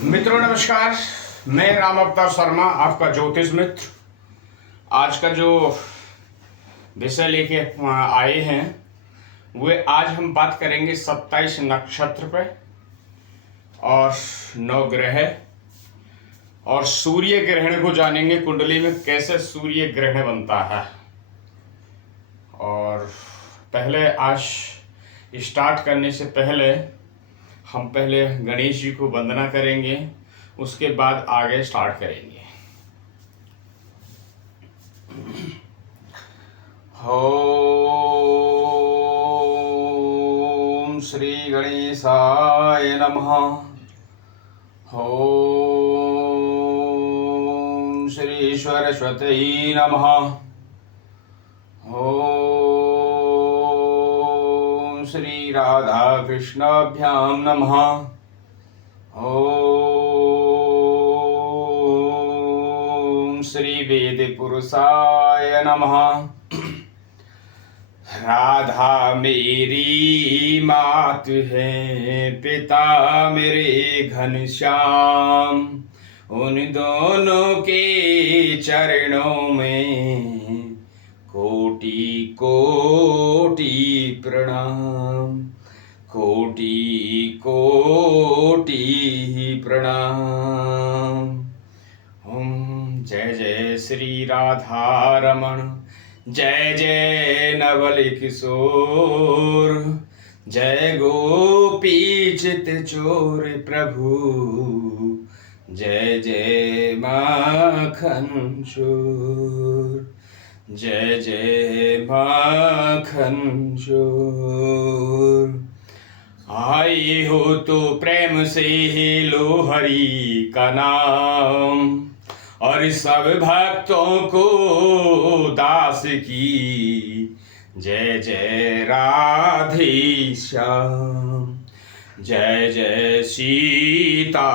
मित्रों नमस्कार। मैं राम अवतार शर्मा, आपका ज्योतिष मित्र। आज का जो विषय लेके आए हैं वे आज हम बात करेंगे 27 नक्षत्र पे और 9 ग्रह और सूर्य ग्रहण को जानेंगे। कुंडली में कैसे सूर्य ग्रहण बनता है। और पहले आज स्टार्ट करने से पहले हम पहले गणेश जी को वंदना करेंगे, उसके बाद आगे स्टार्ट करेंगे। ओम श्री गणेशाय नमः। ओम श्री सरस्वती नमः। ओम श्री राधा कृष्णाभ्यां नमः। ओम श्री वेद पुरुषाय नमः। राधा मेरी मात है, पिता मेरे घनश्याम, उन दोनों के चरणों में कोटि कोटि प्रणाम, कोटि कोटि प्रणाम। ओम जय जय श्री राधा रमण, जय जय नवल किशोर, जय गोपी चित चोर प्रभु, जय जय माखन चोर, जय जय माखन चोर। आए हो तो प्रेम से ही लो हरि का नाम, और सब भक्तों को दास की जय जय राधे श्याम, जय जय सीताराम,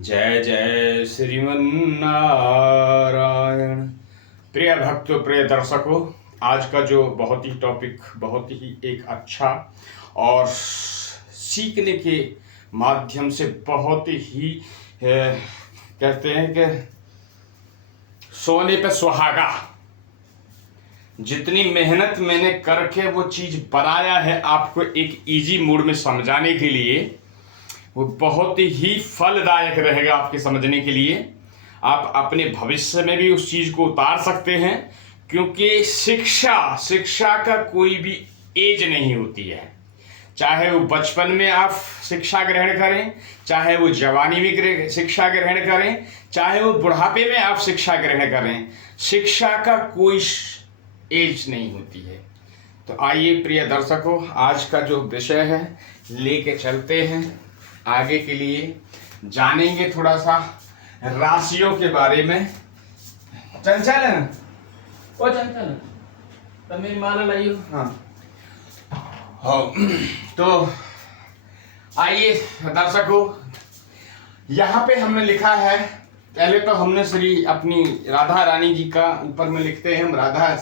जय जय श्रीमन्नारायण। प्रिय भक्तों, प्रिय दर्शकों, आज का जो बहुत ही टॉपिक बहुत ही एक अच्छा और सीखने के माध्यम से बहुत ही कहते हैं कि सोने पे सुहागा। जितनी मेहनत मैंने करके वो चीज़ बनाया है आपको एक इजी मूड में समझाने के लिए, वो बहुत ही फलदायक रहेगा आपके समझने के लिए। आप अपने भविष्य में भी उस चीज़ को उतार सकते हैं, क्योंकि शिक्षा का कोई भी एज नहीं होती है। चाहे वो बचपन में आप शिक्षा ग्रहण करें, चाहे वो जवानी में शिक्षा ग्रहण करें, चाहे वो बुढ़ापे में आप शिक्षा ग्रहण करें, शिक्षा का कोई एज नहीं होती है। तो आइए प्रिय दर्शकों, आज का जो विषय है लेके चलते हैं आगे के लिए। जानेंगे थोड़ा सा राशियों के बारे में। चंचल है, ओ चंचल, तो मेरी माला लाइयो। हाँ, तो आइए दर्शकों, यहाँ पे हमने लिखा है, पहले तो हमने श्री अपनी राधा रानी जी का ऊपर में लिखते हैं हम, राधा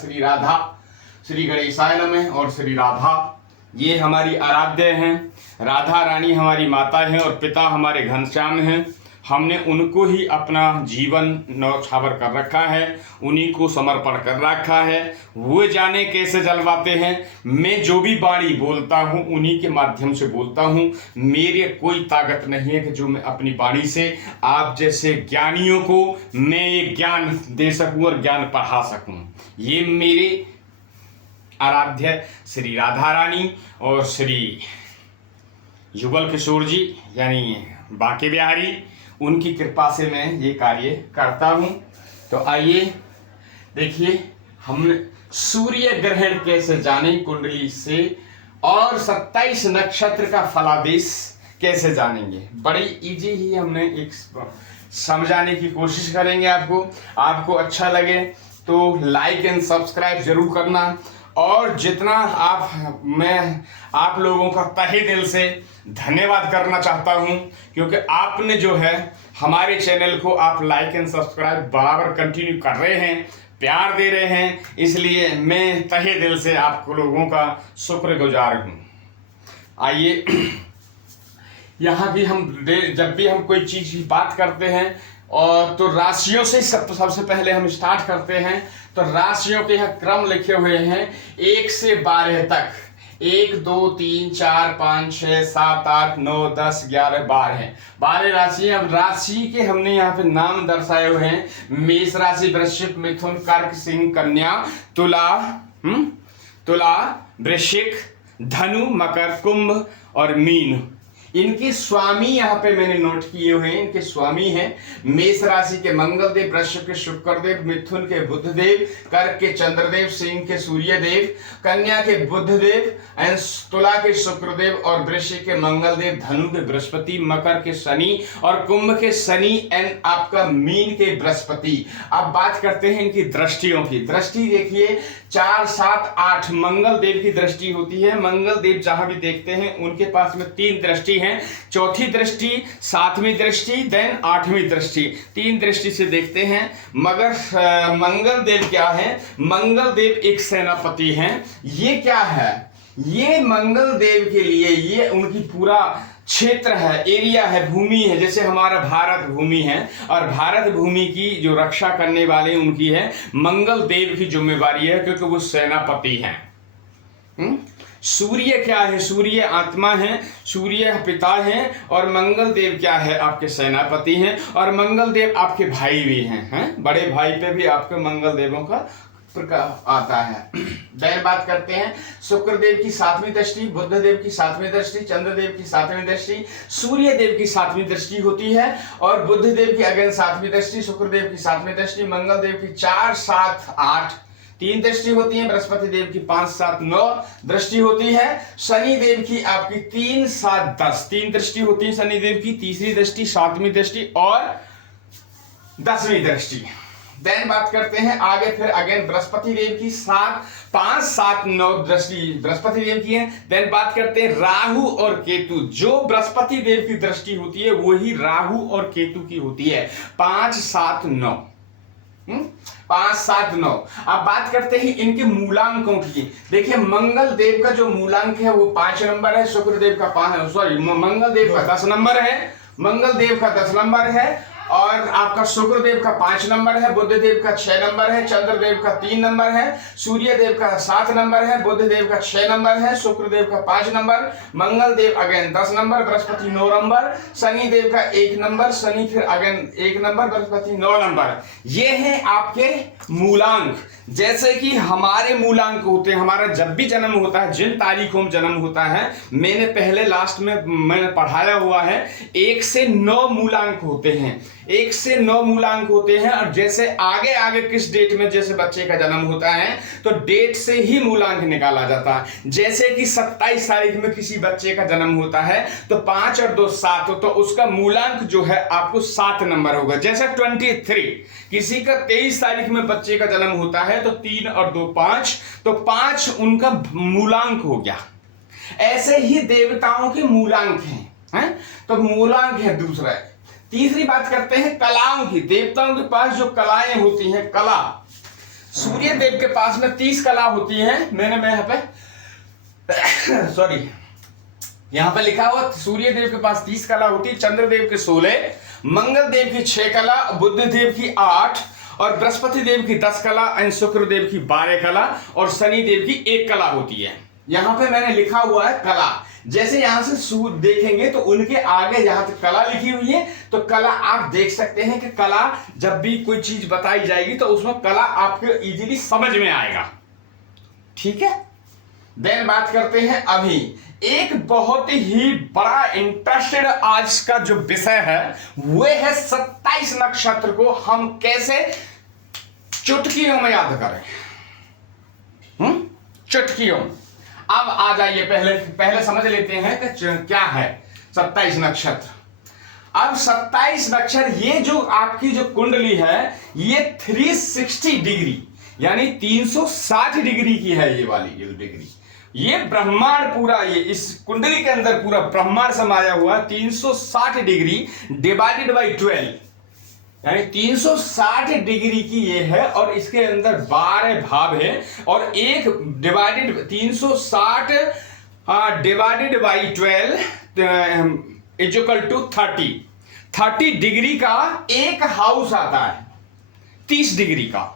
श्री गणेशाय नमः और श्री राधा, ये हमारी आराध्य हैं। राधा रानी हमारी माता हैं और पिता हमारे घनश्याम हैं। हमने उनको ही अपना जीवन न्यौछावर कर रखा है, उन्हीं को समर्पण कर रखा है। वो जाने कैसे जलवाते हैं। मैं जो भी वाणी बोलता हूँ उन्हीं के माध्यम से बोलता हूँ। मेरे कोई ताकत नहीं है कि जो मैं अपनी वाणी से आप जैसे ज्ञानियों को मैं ये ज्ञान दे सकूँ और ज्ञान पढ़ा सकूँ। ये मेरे आराध्य श्री राधा रानी और श्री युगल किशोर जी यानी बांके बिहारी, उनकी कृपा से मैं ये कार्य करता हूँ। तो आइए देखिए, हम सूर्य ग्रहण कैसे जाने कुंडली से, और 27 नक्षत्र का फलादेश कैसे जानेंगे। बड़ी इजी ही हमने एक समझाने की कोशिश करेंगे आपको अच्छा लगे तो लाइक एंड सब्सक्राइब जरूर करना। और जितना मैं आप लोगों का तहे दिल से धन्यवाद करना चाहता हूं, क्योंकि आपने जो है हमारे चैनल को आप लाइक एंड सब्सक्राइब बराबर कंटिन्यू कर रहे हैं, प्यार दे रहे हैं, इसलिए मैं तहे दिल से आप लोगों का शुक्रगुजार हूँ। आइए यहाँ की जब भी हम कोई चीज की बात करते हैं और तो राशियों से सबसे पहले हम स्टार्ट करते हैं। तो राशियों के यहाँ क्रम लिखे हुए हैं 1 से 12 तक। 1 2 3 4 5 6 7 8 9 10 11 12 राशि। अब राशि के हमने यहाँ पे नाम दर्शाए हुए हैं। मेष राशि, वृश्चिक, मिथुन, कर्क, सिंह, कन्या, तुला, वृश्चिक, धनु, मकर, कुंभ और मीन। इनके स्वामी यहाँ पे मैंने नोट किए हुए हैं। इनके स्वामी हैं मेष राशि के मंगल देव, वृश्चिक के शुक्रदेव, मिथुन के बुधदेव, कर्क के चंद्रदेव, सिंह के सूर्यदेव, कन्या के बुधदेव एंड तुला के शुक्रदेव और वृश्चिक के मंगलदेव, धनु के बृहस्पति, मकर के शनि और कुंभ के शनि एंड आपका मीन के बृहस्पति। अब बात करते हैं इनकी दृष्टियों की। दृष्टि देखिए 4 7 8 मंगल देव की दृष्टि होती है। मंगल देव जहां भी देखते हैं उनके पास में 3 दृष्टि हैं। चौथी दृष्टि, 7वीं दृष्टि, देन 8वीं दृष्टि। 3 दृष्टि से देखते हैं। मगर मंगल देव क्या है? मंगल देव एक सेनापति हैं। ये क्या है? ये मंगल देव के लिए ये उनकी पूरा क्षेत्र है, एरिया है, भूमि है। जैसे हमारा भारत भूमि है और भारत भूमि की जो रक्षा करने वाले उनकी है, मंगल देव की जिम्मेवारी है क्योंकि वो सेनापति हैं। सूर्य क्या है? सूर्य आत्मा है, सूर्य पिता है और मंगल देव क्या है? आपके सेनापति हैं और मंगल देव आपके भाई भी हैं। बड़े भाई पे भी आपके मंगल देवों का प्रकार आता है। देन बात करते हैं शुक्र देव की 7वीं दृष्टि, बुध देव की 7वीं दृष्टि, चंद्र देव की 7वीं दृष्टि, सूर्य देव की 7वीं दृष्टि होती है और बुध देव की अगेन 7वीं दृष्टि, शुक्र देव की 7वीं दृष्टि, मंगल देव की 4 7 8 3 दृष्टि होती है, बृहस्पति देव की 5 7 9 दृष्टि होती है, शनि देव की आपकी 3 7 10 3 दृष्टि होती है शनि देव की, तीसरी दृष्टि, 7वीं दृष्टि और 10वीं दृष्टि। देन बात करते हैं आगे फिर अगेन बृहस्पति देव की 5 7 9 दृष्टि बृहस्पति देव की है। देन बात करते हैं राहु और केतु। जो बृहस्पति देव की दृष्टि होती है वही राहु और केतु की होती है। 5 7 9 5 7 9। अब बात करते हैं इनके मूलांकों की। देखिए मंगल देव का जो मूलांक है वो 5 नंबर है, शुक्र देव का मंगल देव का 10 नंबर है, मंगल देव का 10 नंबर है और आपका शुक्र देव का 5 नंबर है, बुध देव का 6 नंबर है, चंद्र देव का 3 नंबर है, सूर्य देव का 7 नंबर है, बुध देव का 6 नंबर है, शुक्र देव का 5 number, Mangal Dev again 10 number, Brihaspati 9 number, Shani Dev का 1 नंबर, शनि फिर अगेन 1 नंबर, बृहस्पति 9 नंबर। ये है आपके मूलांक। जैसे कि हमारे मूलांक होते हैं, हमारा जब भी जन्म होता है, जिन तारीखों में जन्म होता है, मैंने पहले लास्ट में मैंने पढ़ाया हुआ है, 1 से 9 मूलांक होते हैं। 1 से 9 मूलांक होते हैं और जैसे आगे आगे किस डेट में जैसे बच्चे का जन्म होता है तो डेट से ही मूलांक निकाला जाता है। जैसे कि 27 तारीख में किसी बच्चे का जन्म होता है तो 5 और 2 7, तो उसका मूलांक जो है आपको 7 नंबर होगा। जैसे 23 किसी का 23 तारीख में बच्चे का जन्म होता है तो 3 और 2 5, तो 5 उनका मूलांक हो गया। ऐसे ही देवताओं के मूलांक हैं, तो मूलांक है दूसरा। तीसरी बात करते हैं कलाओं की। देवताओं के पास जो कलाएं होती हैं, कला, सूर्य देव के पास में 30 कला होती है। मैं यहाँ पे सॉरी यहाँ पे लिखा हुआ सूर्य देव के पास 30 कला होती है, चंद्र देव के 16, मंगल देव की 6 कला, बुध देव की 8 और बृहस्पति देव की 10 कला एंड शुक्र देव की 12 कला और शनि देव की 1 कला होती है। यहाँ पे मैंने लिखा हुआ है कला। जैसे यहां से सूर्य देखेंगे तो उनके आगे जहां तक कला लिखी हुई है तो कला आप देख सकते हैं कि कला जब भी कोई चीज बताई जाएगी तो उसमें कला आपको इजीली समझ में आएगा। ठीक है। देन बात करते हैं अभी एक बहुत ही बड़ा इंटरेस्टेड आज का जो विषय है वो है 27 नक्षत्र को हम कैसे चुटकियों में याद करें। चुटकियों। अब आ जाइए पहले समझ लेते हैं कि क्या है 27 नक्षत्र। अब 27 नक्षत्र ये जो आपकी जो कुंडली है ये 360 डिग्री यानी 360 डिग्री की है। ये वाली ये डिग्री, ये ब्रह्मांड पूरा, ये इस कुंडली के अंदर पूरा ब्रह्मांड समाया हुआ 360 डिग्री डिवाइडेड बाई 12 यानी 360 डिग्री की ये है और इसके अंदर 12 भाव है और एक divided 360 divided by 12 is equal to 30 degree का एक हाउस आता है, 30 डिग्री का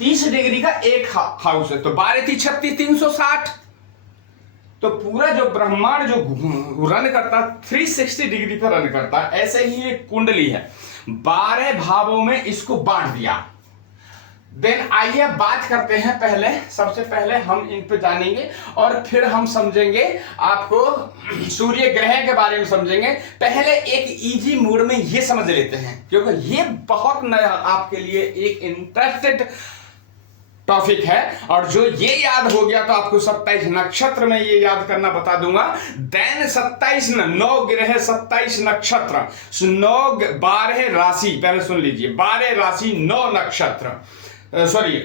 30 डिग्री का एक हाउस है, तो 12 3 36 360। तो पूरा जो ब्रह्मांड जो रन करता 360 डिग्री पर रन करता, ऐसे ही एक कुंडली है, 12 भावों में इसको बांट दिया। देन आइए बात करते हैं, पहले सबसे पहले हम इन पे जानेंगे और फिर हम समझेंगे, आपको सूर्य ग्रह के बारे में समझेंगे। पहले एक इजी मूड में ये समझ लेते हैं, क्योंकि ये बहुत नया आपके लिए एक इंटरेस्टेड टॉपिक है, और जो ये याद हो गया तो आपको 27 नक्षत्र में ये याद करना बता दूंगा। देन 27 9 ग्रह 27 नक्षत्र 12 राशि, पहले सुन लीजिए, 12 राशि 9 नक्षत्र, सॉरी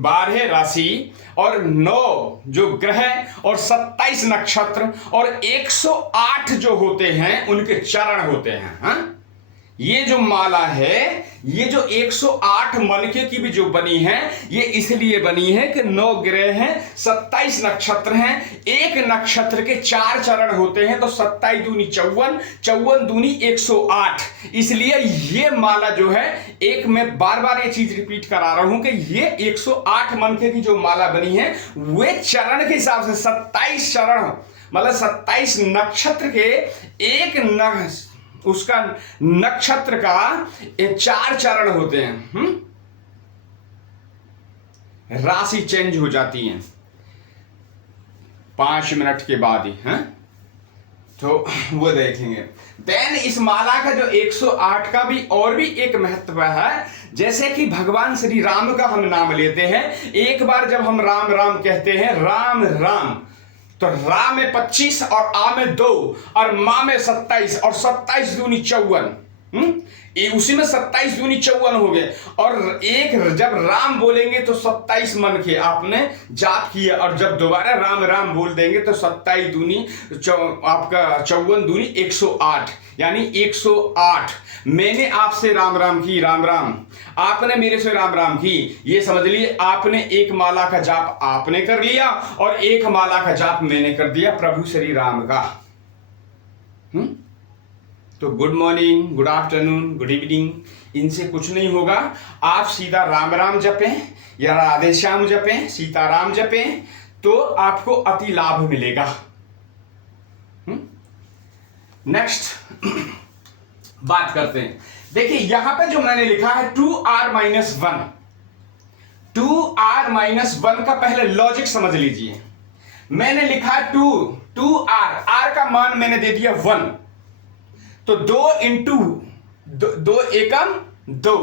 12 राशि और 9 जो ग्रह और 27 नक्षत्र और 108 जो होते हैं उनके चरण होते हैं। हाँ, ये जो माला है, ये जो 108 मनके की भी जो बनी है, ये इसलिए बनी है कि 9 ग्रह हैं, 27 नक्षत्र हैं, एक नक्षत्र के 4 चरण होते हैं, तो 27 दूनी 54, 54 दूनी 108। इसलिए ये माला जो है, एक मैं बार बार ये चीज रिपीट करा रहा हूं कि ये 108 मनके की जो माला बनी है, वे चरण के हिसाब से 27 चरण, मतलब 27 नक्षत्र के एक उसका नक्षत्र का 4 चरण होते हैं। राशि चेंज हो जाती है 5 मिनट के बाद ही, हैं? तो वो देखेंगे। देन इस माला का जो 108 का भी और भी एक महत्व है, जैसे कि भगवान श्री राम का हम नाम लेते हैं, एक बार जब हम राम राम कहते हैं, राम राम, तो रा में 25 और आ में 2 और मा में 27 और 27 दूनी 54, उसी में 27 दूनी 54 हो गए। और एक जब राम बोलेंगे तो 27 मन के आपने जाप किया, और जब दोबारा राम राम बोल देंगे तो 27 दूनी आपका 54 दूनी 108, यानी 108। मैंने आपसे राम राम की, राम राम, आपने मेरे से राम राम की, ये समझ लिए आपने एक माला का जाप आपने कर लिया और एक माला का जाप मैंने कर दिया प्रभु श्री राम का। तो good morning, good afternoon, good evening, इनसे कुछ नहीं होगा। आप सीधा राम राम जपें या राधे श्याम जपें, सीताराम जपें, तो आपको अति लाभ मिलेगा। नेक्स्ट बात करते हैं। देखिए यहां पे जो मैंने लिखा है 2r-1, 2r-1 का पहले लॉजिक समझ लीजिए। मैंने लिखा 2r का मान मैंने दे दिया 1, तो 2 इंटू 2 एकम 2।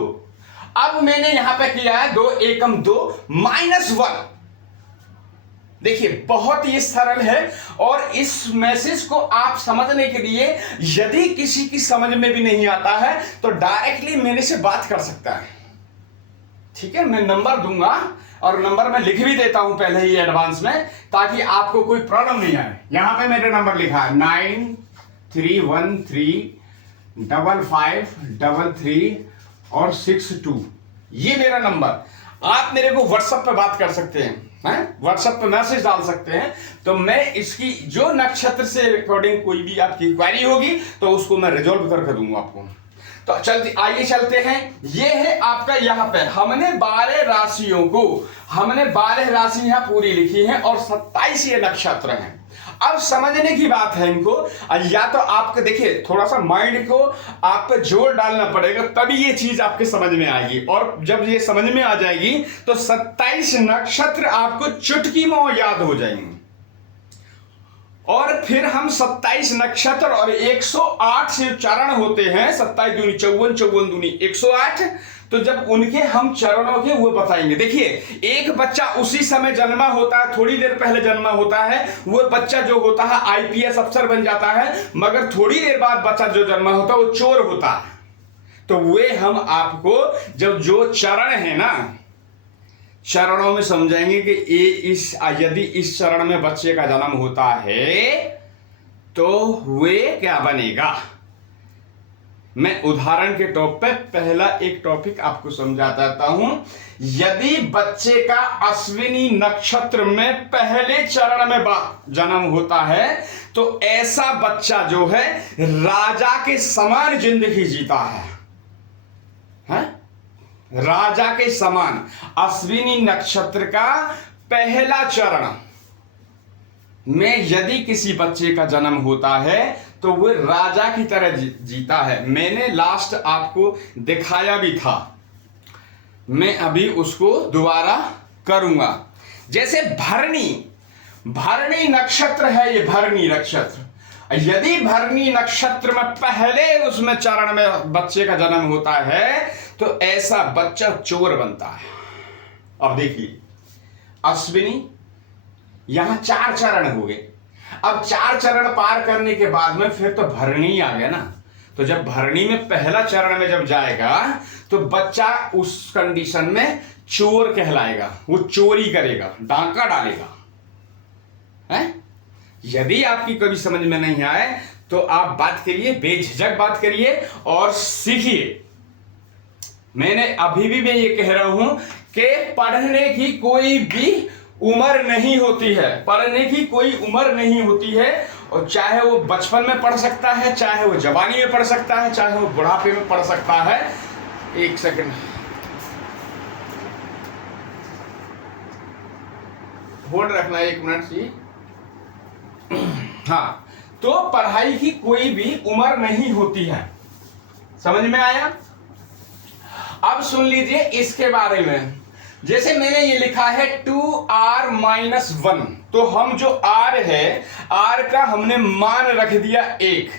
अब मैंने यहां पे किया है 2 एकम 2 -1। देखिए बहुत ही सरल है, और इस मैसेज को आप समझने के लिए यदि किसी की समझ में भी नहीं आता है तो डायरेक्टली मेरे से बात कर सकता है। ठीक है, मैं नंबर दूंगा और नंबर मैं लिख भी देता हूं पहले ही एडवांस में, ताकि आपको कोई प्रॉब्लम नहीं आए। यहां पे मेरे नंबर लिखा है 93135533 और 62, ये मेरा नंबर। आप मेरे को व्हाट्सएप पे बात कर सकते हैं, व्हाट्सएप पे मैसेज डाल सकते हैं, तो मैं इसकी जो नक्षत्र से अकॉर्डिंग कोई भी आपकी क्वेरी होगी तो उसको मैं रिजॉल्व करके दूंगा आपको। तो आइए चलते हैं। ये है आपका, यहाँ पे हमने 12 राशियों को, हमने 12 राशि यहाँ पूरी लिखी है और 27 ये नक्षत्र हैं। अब समझने की बात है इनको, या तो आपको देखिए थोड़ा सा माइंड को आप पे जोर डालना पड़ेगा, तभी ये चीज आपके समझ में आएगी। और जब ये समझ में आ जाएगी तो 27 नक्षत्र आपको चुटकी में याद हो जाएंगे। और फिर हम 27 नक्षत्र और 108 से चरण होते हैं, 27 दूनी 54, 54 दूनी 108, तो जब उनके हम चरणों के वो बताएंगे। देखिए एक बच्चा उसी समय जन्मा होता है, थोड़ी देर पहले जन्मा होता है, वो बच्चा जो होता है IPS अफसर बन जाता है, मगर थोड़ी देर बाद बच्चा जो जन्मा होता है वो चोर होता है। तो वे हम आपको जब जो चरण है ना, चरणों में समझाएंगे कि यदि इस चरण में बच्चे का जन्म होता है तो वे क्या बनेगा। मैं उदाहरण के टॉप पे पहला एक टॉपिक आपको समझाता रहता हूं। यदि बच्चे का अश्विनी नक्षत्र में पहले चरण में जन्म होता है तो ऐसा बच्चा जो है राजा के समान जिंदगी जीता है? राजा के समान। अश्विनी नक्षत्र का पहला चरण में यदि किसी बच्चे का जन्म होता है तो वो राजा की तरह जीता है। मैंने लास्ट आपको दिखाया भी था, मैं अभी उसको दोबारा करूंगा। जैसे भरणी नक्षत्र है, ये भरणी नक्षत्र, यदि भरणी नक्षत्र में पहले उसमें चरण में बच्चे का जन्म होता है तो ऐसा बच्चा चोर बनता है। अब देखिए, अश्विनी, यहां 4 चरण हो गए। अब 4 चरण पार करने के बाद में फिर तो भरणी आ गया ना। तो जब भरणी में पहला चरण में जब जाएगा तो बच्चा उस कंडीशन में चोर कहलाएगा, वो चोरी करेगा, डांका डालेगा है? यदि आपकी कभी समझ में नहीं आए तो आप बात करिए, बेझिझक बात करिए और सीखिए। मैंने अभी भी मैं ये कह रहा हूं कि पढ़ने की कोई भी उम्र नहीं होती है, पढ़ने की कोई उम्र नहीं होती है। और चाहे वो बचपन में पढ़ सकता है, चाहे वो जवानी में पढ़ सकता है, चाहे वो बुढ़ापे में पढ़ सकता है। एक सेकंड होल्ड रखना, 1 मिनट सी। हाँ, तो पढ़ाई की कोई भी उम्र नहीं होती है, समझ में आया? अब सुन लीजिए इसके बारे में। जैसे मैंने ये लिखा है 2r-1, तो हम जो r है, r का हमने मान रख दिया 1।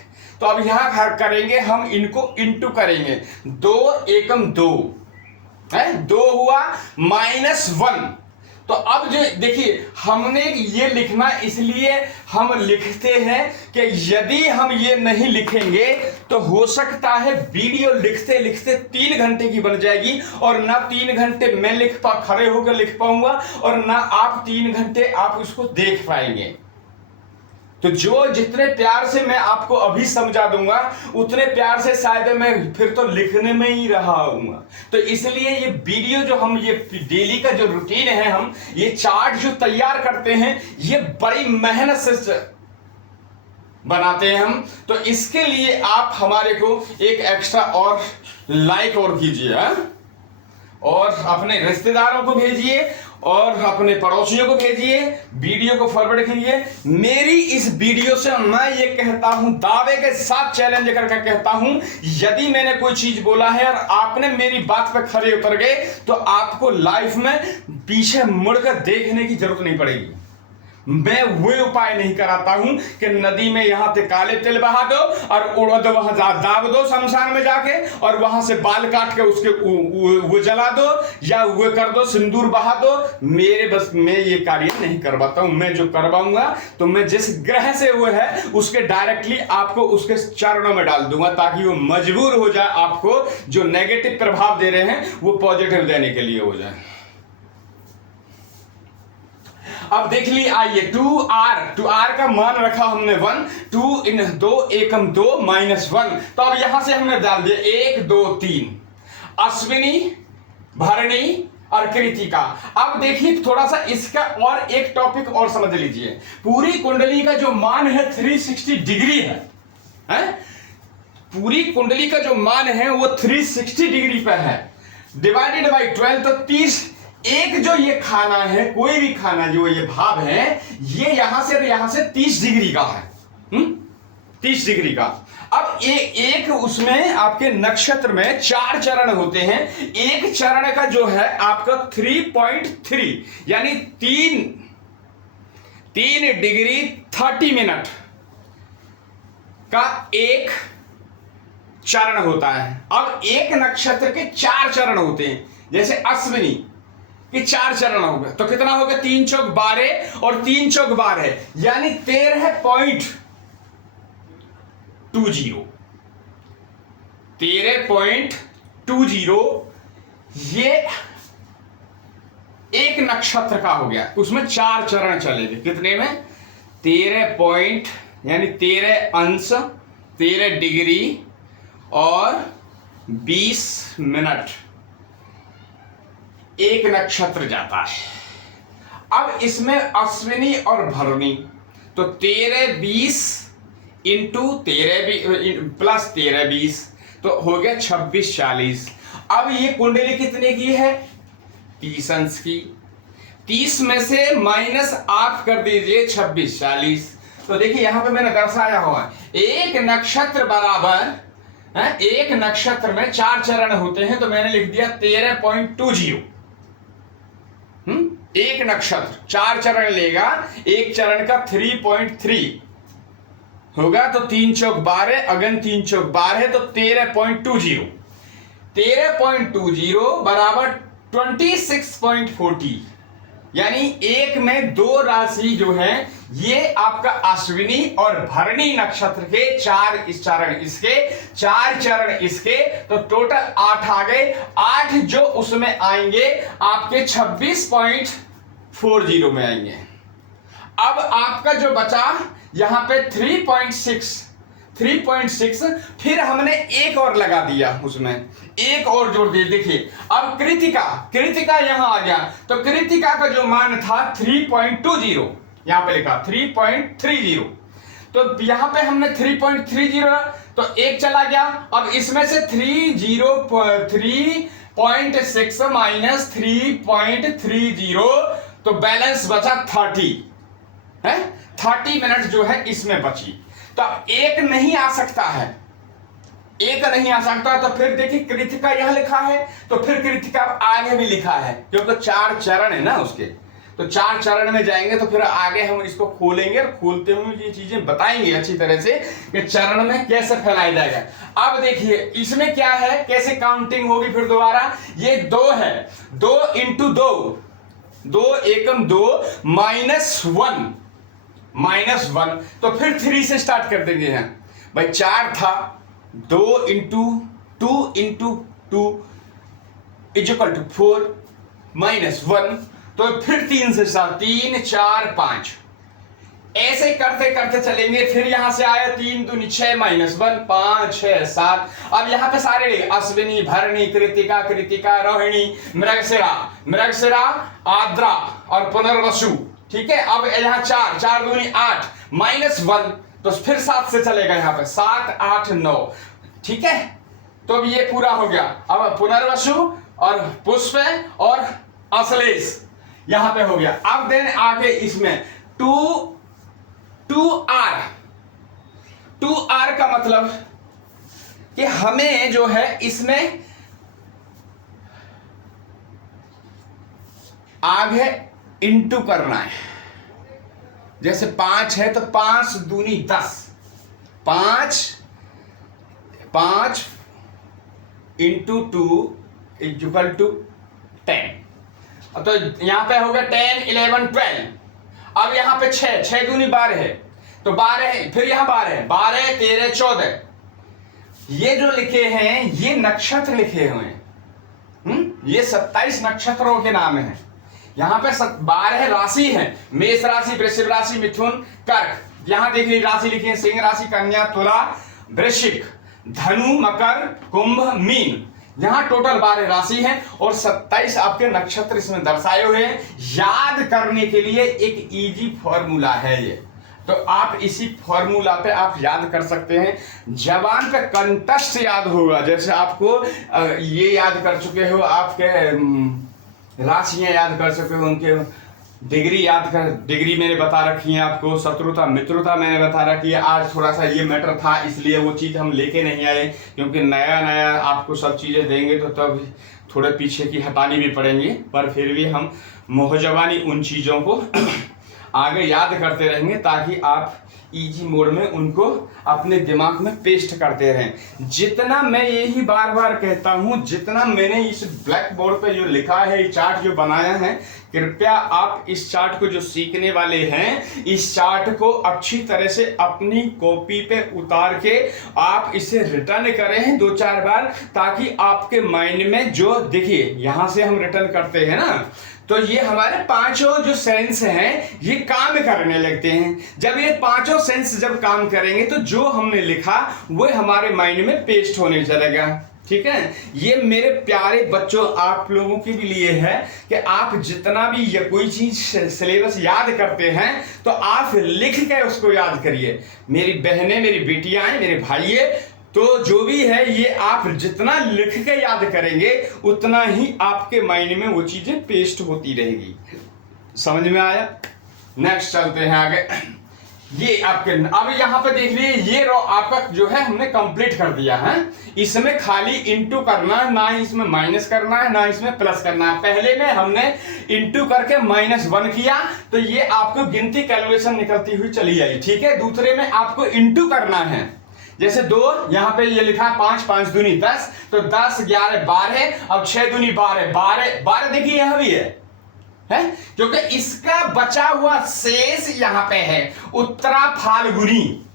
तो अब यहां करेंगे हम, इनको इंटू करेंगे, 2 एकम 2 है, 2 हुआ -1। तो अब जो देखिए, हमने ये लिखना इसलिए हम लिखते हैं कि यदि हम ये नहीं लिखेंगे तो हो सकता है वीडियो लिखते लिखते 3 घंटे की बन जाएगी और ना 3 घंटे मैं खड़े होकर लिख पाऊंगा और ना आप 3 घंटे आप उसको देख पाएंगे। तो जो जितने प्यार से मैं आपको अभी समझा दूंगा उतने प्यार से शायद मैं फिर तो लिखने में ही रहा हूँ। तो इसलिए ये वीडियो जो हम ये डेली का जो रूटीन है, हम ये चार्ट जो तैयार करते हैं, ये बड़ी मेहनत से बनाते हैं हम। तो इसके लिए आप हमारे को एक एक्स्ट्रा और लाइक और कीजिए और अपने रिश्तेदारों को भेजिए और अपने पड़ोसियों को भेजिए, वीडियो को फॉरवर्ड कीजिए। मेरी इस वीडियो से मैं ये कहता हूं, दावे के साथ चैलेंज करके कहता हूं, यदि मैंने कोई चीज बोला है और आपने मेरी बात पे खरे उतर गए तो आपको लाइफ में पीछे मुड़कर देखने की जरूरत नहीं पड़ेगी। मैं वो उपाय नहीं कराता हूं कि नदी में यहां से काले तिल बहा दो और उड़ा दो, वहां दाब दो शमशान में जाके और वहां से बाल काट के उसके वो जला दो या वो कर दो, सिंदूर बहा दो। मेरे बस मैं ये कार्य नहीं करवाता हूं। मैं जो करवाऊंगा तो मैं जिस ग्रह से वो है उसके डायरेक्टली आपको उसके चरणों में डाल दूंगा ताकि वो मजबूर हो जाए, आपको जो नेगेटिव प्रभाव दे रहे हैं वो पॉजिटिव देने के लिए हो जाए। अब देख ली, आइए 2r का मान रखा हमने 1, 2 इन 2 एकम 2 -1। तो अब यहां से हमने डाल दिया 1 2 3 अश्विनी, भरणी और कृतिका। अब देखिए थोड़ा सा इसका और एक टॉपिक और समझ लीजिए। पूरी कुंडली का जो मान है 360 डिग्री है? पूरी कुंडली का जो मान है वो 360 डिग्री पे है, डिवाइडेड बाई 12। तो 30, एक जो ये खाना है, कोई भी खाना जो ये भाव है, ये यहां से 30 डिग्री का है, 30 डिग्री का। अब एक उसमें आपके नक्षत्र में 4 चरण होते हैं। एक चरण का जो है आपका 3.3 यानी 3 डिग्री 30 मिनट का एक चरण होता है। अब एक नक्षत्र के 4 चरण होते हैं। जैसे अश्विनी कि 4 चरण हो गए तो कितना हो गया, 3 चौक 12 और 3 चौक 12 यानी 13.20, 13.20 ये एक नक्षत्र का हो गया। उसमें 4 चरण चलेंगे, कितने में 13 यानी 13 अंश 13 डिग्री और 20 मिनट एक नक्षत्र जाता है। अब इसमें अश्विनी और भरणी, तो 13-20 इंटू 13 प्लस 13-20 तो हो गया 26-40। अब ये कुंडली कितने की है? 30 अंश की। 30 में से माइनस आप कर दीजिए 26-40। तो देखिए यहां पे मैंने दर्शाया हुआ एक नक्षत्र बराबर एक नक्षत्र में 4 चरण होते हैं, तो मैंने लिख दिया 13.20। एक नक्षत्र 4 चरण लेगा, एक चरण का 3.3 होगा, तो 3 चौक 12, अगन 3 चौक 12, तो 13.20। 13.20 बराबर 26.40, यानी एक में 2 राशि जो है ये आपका अश्विनी और भरणी नक्षत्र के 4 चरण इसके, 4 चरण इसके, तो टोटल 8 आ गए। 8 जो उसमें आएंगे आपके 26.40 में आएंगे। अब आपका जो बचा यहां पे 3.6, फिर हमने एक और लगा दिया, उसमें एक और जोड़ दिए। देखिए अब कृतिका यहां आ गया, तो कृतिका का जो मान था 3.20, यहां पे लिखा 3.30, तो यहां पे हमने 3.30, तो एक चला गया। अब इसमें से 3.6 माइनस 3.30, तो बैलेंस बचा 30 है। 30 मिनट जो है इसमें बची। तो अब एक नहीं आ सकता है, तो फिर देखिए कृतिका यहां लिखा है, तो फिर कृतिका आगे भी लिखा है, क्योंकि 4 चरण है ना उसके, तो 4 चरण में जाएंगे, तो फिर आगे हम इसको खोलेंगे और खोलते हुए ये चीजें बताएंगे अच्छी तरह से कि चरण में कैसे फैलाया जाएगा। अब देखिए इसमें क्या है, कैसे काउंटिंग होगी फिर दोबारा। ये 2 है, 2 इंटू 2, 2 एकम 2 -1, तो फिर 3 से स्टार्ट कर देंगे हैं भाई। 4 था, 2 इंटू 2 इंटू 2 इक्वल टू 4 -1, तो फिर 3 से स्टार्ट, 3 4 5 ऐसे करते करते चलेंगे। फिर यहां से आया 3 दूनी 6 -1 5 6 7। अब यहां पे सारे अश्विनी, भरणी, कृतिका, रोहिणी, मृगशिरा, आद्रा और पुनर्वसु, ठीक है। अब यहाँ 4 दूनी 8 -1, तो फिर 7 से चलेगा, यहाँ पे 7 8 9, ठीक है। तो अब ये पूरा हो गया। अब पुनर्वसु और पुष्प और अश्लेष यहां पे हो गया। अब देन आगे इसमें 2R का मतलब कि हमें जो है इसमें आगे इंटू करना है। जैसे 5 है तो 5 दूनी 10, 5 इंटू 2 इक्वल टू 10। तो यहां पे हो गया 10 11 12। अब यहां पे 6 दूनी 12 है, तो 12, फिर यहां 12 13 14। ये जो लिखे हैं ये नक्षत्र लिखे हुए हैं, ये 27 नक्षत्रों के नाम हैं। यहां पे 12 राशि है, मेष राशि, वृषभ राशि, मिथुन, कर्क। यहां देखिए राशि लिखी है, सिंह राशि, कन्या, तुला, वृश्चिक, धनु, मकर, कुंभ, मीन। यहां टोटल 12 राशि है और 27 आपके नक्षत्र इसमें दर्शाए हुए हैं। याद करने के लिए एक इजी फॉर्मूला है ये, तो आप इसी फॉर्मूला पे आप याद कर सकते हैं। जबान पे कंठस्थ याद होगा, जैसे आपको ये याद कर चुके हो, आपके राशियां याद कर चुके हो, उनके डिग्री डिग्री मैंने बता रखी है आपको, शत्रुता मित्रता मैंने बता रखी है। आज थोड़ा सा ये मैटर था, इसलिए वो चीज़ हम लेके नहीं आए, क्योंकि नया आपको सब चीज़ें देंगे तो तब थोड़े पीछे की हटानी भी पड़ेंगी, पर फिर भी हम मोहजबानी उन चीज़ों को आगे याद करते रहेंगे, ताकि आप इजी मोड में उनको अपने दिमाग में पेस्ट करते रहें। जितना मैं यही बार बार कहता हूं, जितना मैंने इस ब्लैक बोर्ड पे जो लिखा है, चार्ट जो बनाया है, कृपया आप इस चार्ट को जो सीखने वाले हैं, इस चार्ट को अच्छी तरह से अपनी कॉपी पे उतार के आप इसे रिटर्न करें 2-4 बार, ताकि आपके माइंड में जो, देखिए यहां से हम रिटर्न करते हैं ना, तो ये हमारे पांचों जो सेंस हैं ये काम करने लगते हैं। जब ये पांचों सेंस जब काम करेंगे तो जो हमने लिखा वो हमारे माइंड में पेस्ट होने चलेगा। ठीक है, ये मेरे प्यारे बच्चों आप लोगों के भी लिए है कि आप जितना भी ये कोई चीज सिलेबस याद करते हैं तो आप लिख के उसको याद करिए। मेरी बहनें, मेरी बेटियां हैं, मेरे भाई, तो जो भी है ये आप जितना लिख के याद करेंगे उतना ही आपके माइंड में वो चीजें पेस्ट होती रहेगी। समझ में आया? नेक्स्ट चलते हैं आगे। ये आपके अब यहाँ पे देख लीजिए, ये रो आपका जो है हमने कंप्लीट कर दिया है। इसमें खाली इंटू करना है, ना इसमें माइनस करना है ना इसमें प्लस करना है। पहले में हमने इंटू करके -1 किया तो ये आपको गिनती कैलकुलेशन निकलती हुई चली आई। ठीक है, दूसरे में आपको इंटू करना है। जैसे 2 यहाँ पे ये लिखा है 5, 5 दूनी 10, तो 10 11 12, अब 6 दूनी 12, 12 देखिए यहाँ भी है क्योंकि इसका बचा हुआ शेष यहाँ पे है। उत्तरा फाल्गुनी,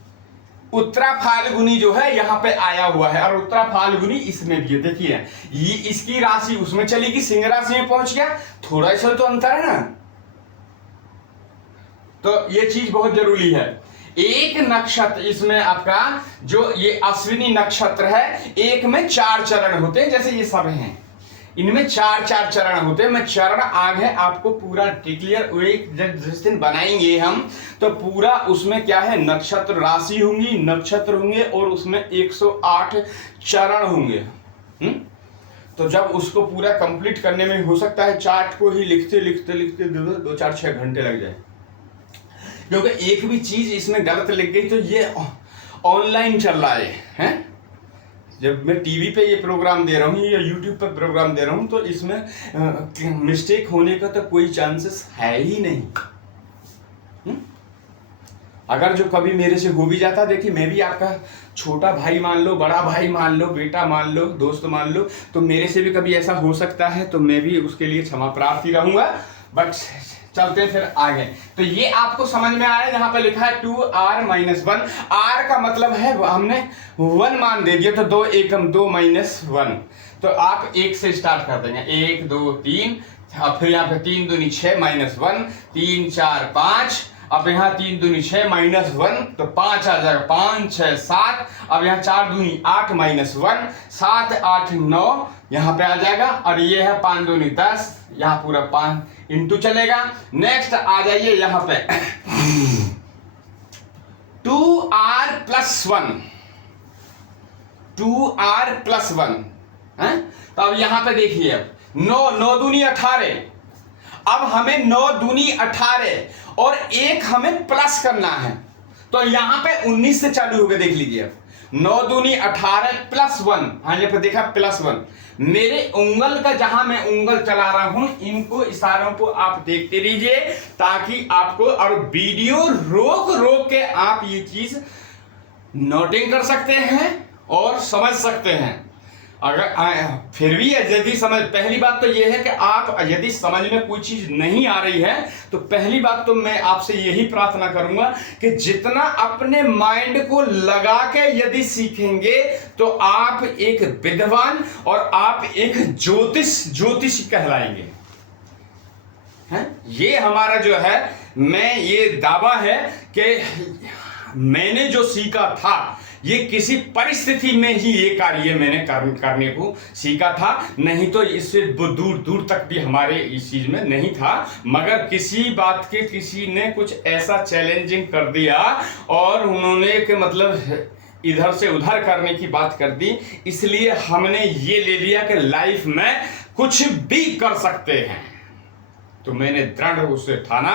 उत्तरा फाल्गुनी जो है यहाँ पे आया हुआ है और उत्तरा फाल्गुनी इसमें भी है। देखिए ये इसकी राशि उसमें चलेगी, सिंह राशि में पहुंच गया, थोड़ा सा तो अंतर है ना। तो ये चीज बहुत जरूरी है। एक नक्षत्र इसमें आपका जो ये अश्विनी नक्षत्र है, एक में 4 चरण होते हैं, जैसे ये सब हैं इनमें 4 चरण होते हैं। मैं चरण आगे आपको पूरा क्लियर एक जिस दिन बनाएंगे हम तो पूरा उसमें क्या है, नक्षत्र राशि होंगी, नक्षत्र होंगे और उसमें 108 चरण होंगे। तो जब उसको पूरा कंप्लीट करने में हो सकता है चार्ट को ही लिखते लिखते लिखते 2 4 6 घंटे लग जाए, क्योंकि एक भी चीज इसमें गलत लिख गई तो ये ऑनलाइन चल रहा है। जब मैं टीवी पे ये प्रोग्राम दे रहा हूँ या यूट्यूब पे प्रोग्राम दे रहा हूँ तो इसमें मिस्टेक होने का तो कोई चांसेस है ही नहीं। अगर जो कभी मेरे से हो भी जाता, देखिए मैं भी आपका छोटा भाई मान लो, बड़ा भाई मान लो, बेटा मान लो, दोस्त मान लो, तो मेरे से भी कभी ऐसा हो सकता है तो मैं भी उसके लिए क्षमा प्रार्थी रहूंगा। बट चलते हैं फिर आगे। तो ये आपको समझ में आया, यहाँ पे लिखा है 2r - 1। r का मतलब है हमने 1 मान दे दिया तो 2 एकम 2 - 1, तो आप 1 से स्टार्ट कर देंगे। 1 2 3, अब फिर यहाँ पे 3 दूनी 6 -1, 3 4 5, अब यहाँ 3 दूनी 6 -1 तो 5 आ जाएगा, 5 6 7, अब यहाँ 4 दूनी 8 -1, 7 8 9 यहाँ पे आ जाएगा, और ये है 5 दूनी 10, यहाँ पूरा 5 इंटू चलेगा। नेक्स्ट आ जाइए यहाँ पे 2r + 1, 2r + 1 है। तो अब यहाँ पे देखिए, अब 9 दूनी 18, अब हमें 9 दूनी 18 और 1 हमें प्लस करना है, तो यहाँ पे 19 से चालू हो गए। देख लीजिए, अब 9 दूनी 18 + 1, हाँ यहाँ पे देखा +1। मेरे उंगल का जहां मैं उंगल चला रहा हूं, इनको इशारों को आप देखते रहिए ताकि आपको, और वीडियो रोक रोक के आप ये चीज नोटिंग कर सकते हैं और समझ सकते हैं। अगर फिर भी यदि समझ, पहली बात तो यह है कि आप यदि समझ में कोई चीज नहीं आ रही है तो पहली बात तो मैं आपसे यही प्रार्थना करूंगा कि जितना अपने माइंड को लगा के यदि सीखेंगे तो आप एक विद्वान और आप एक ज्योतिष कहलाएंगे। हैं? ये हमारा जो है, मैं ये दावा है कि मैंने जो सीखा था ये किसी परिस्थिति में ही ये कार्य मैंने करने को सीखा था, नहीं तो इससे दूर दूर तक भी हमारे इस चीज में नहीं था। मगर किसी बात के किसी ने कुछ ऐसा चैलेंजिंग कर दिया और उन्होंने के मतलब इधर से उधर करने की बात कर दी, इसलिए हमने ये ले लिया कि लाइफ में कुछ भी कर सकते हैं। तो मैंने दृढ़ उसे ठाना।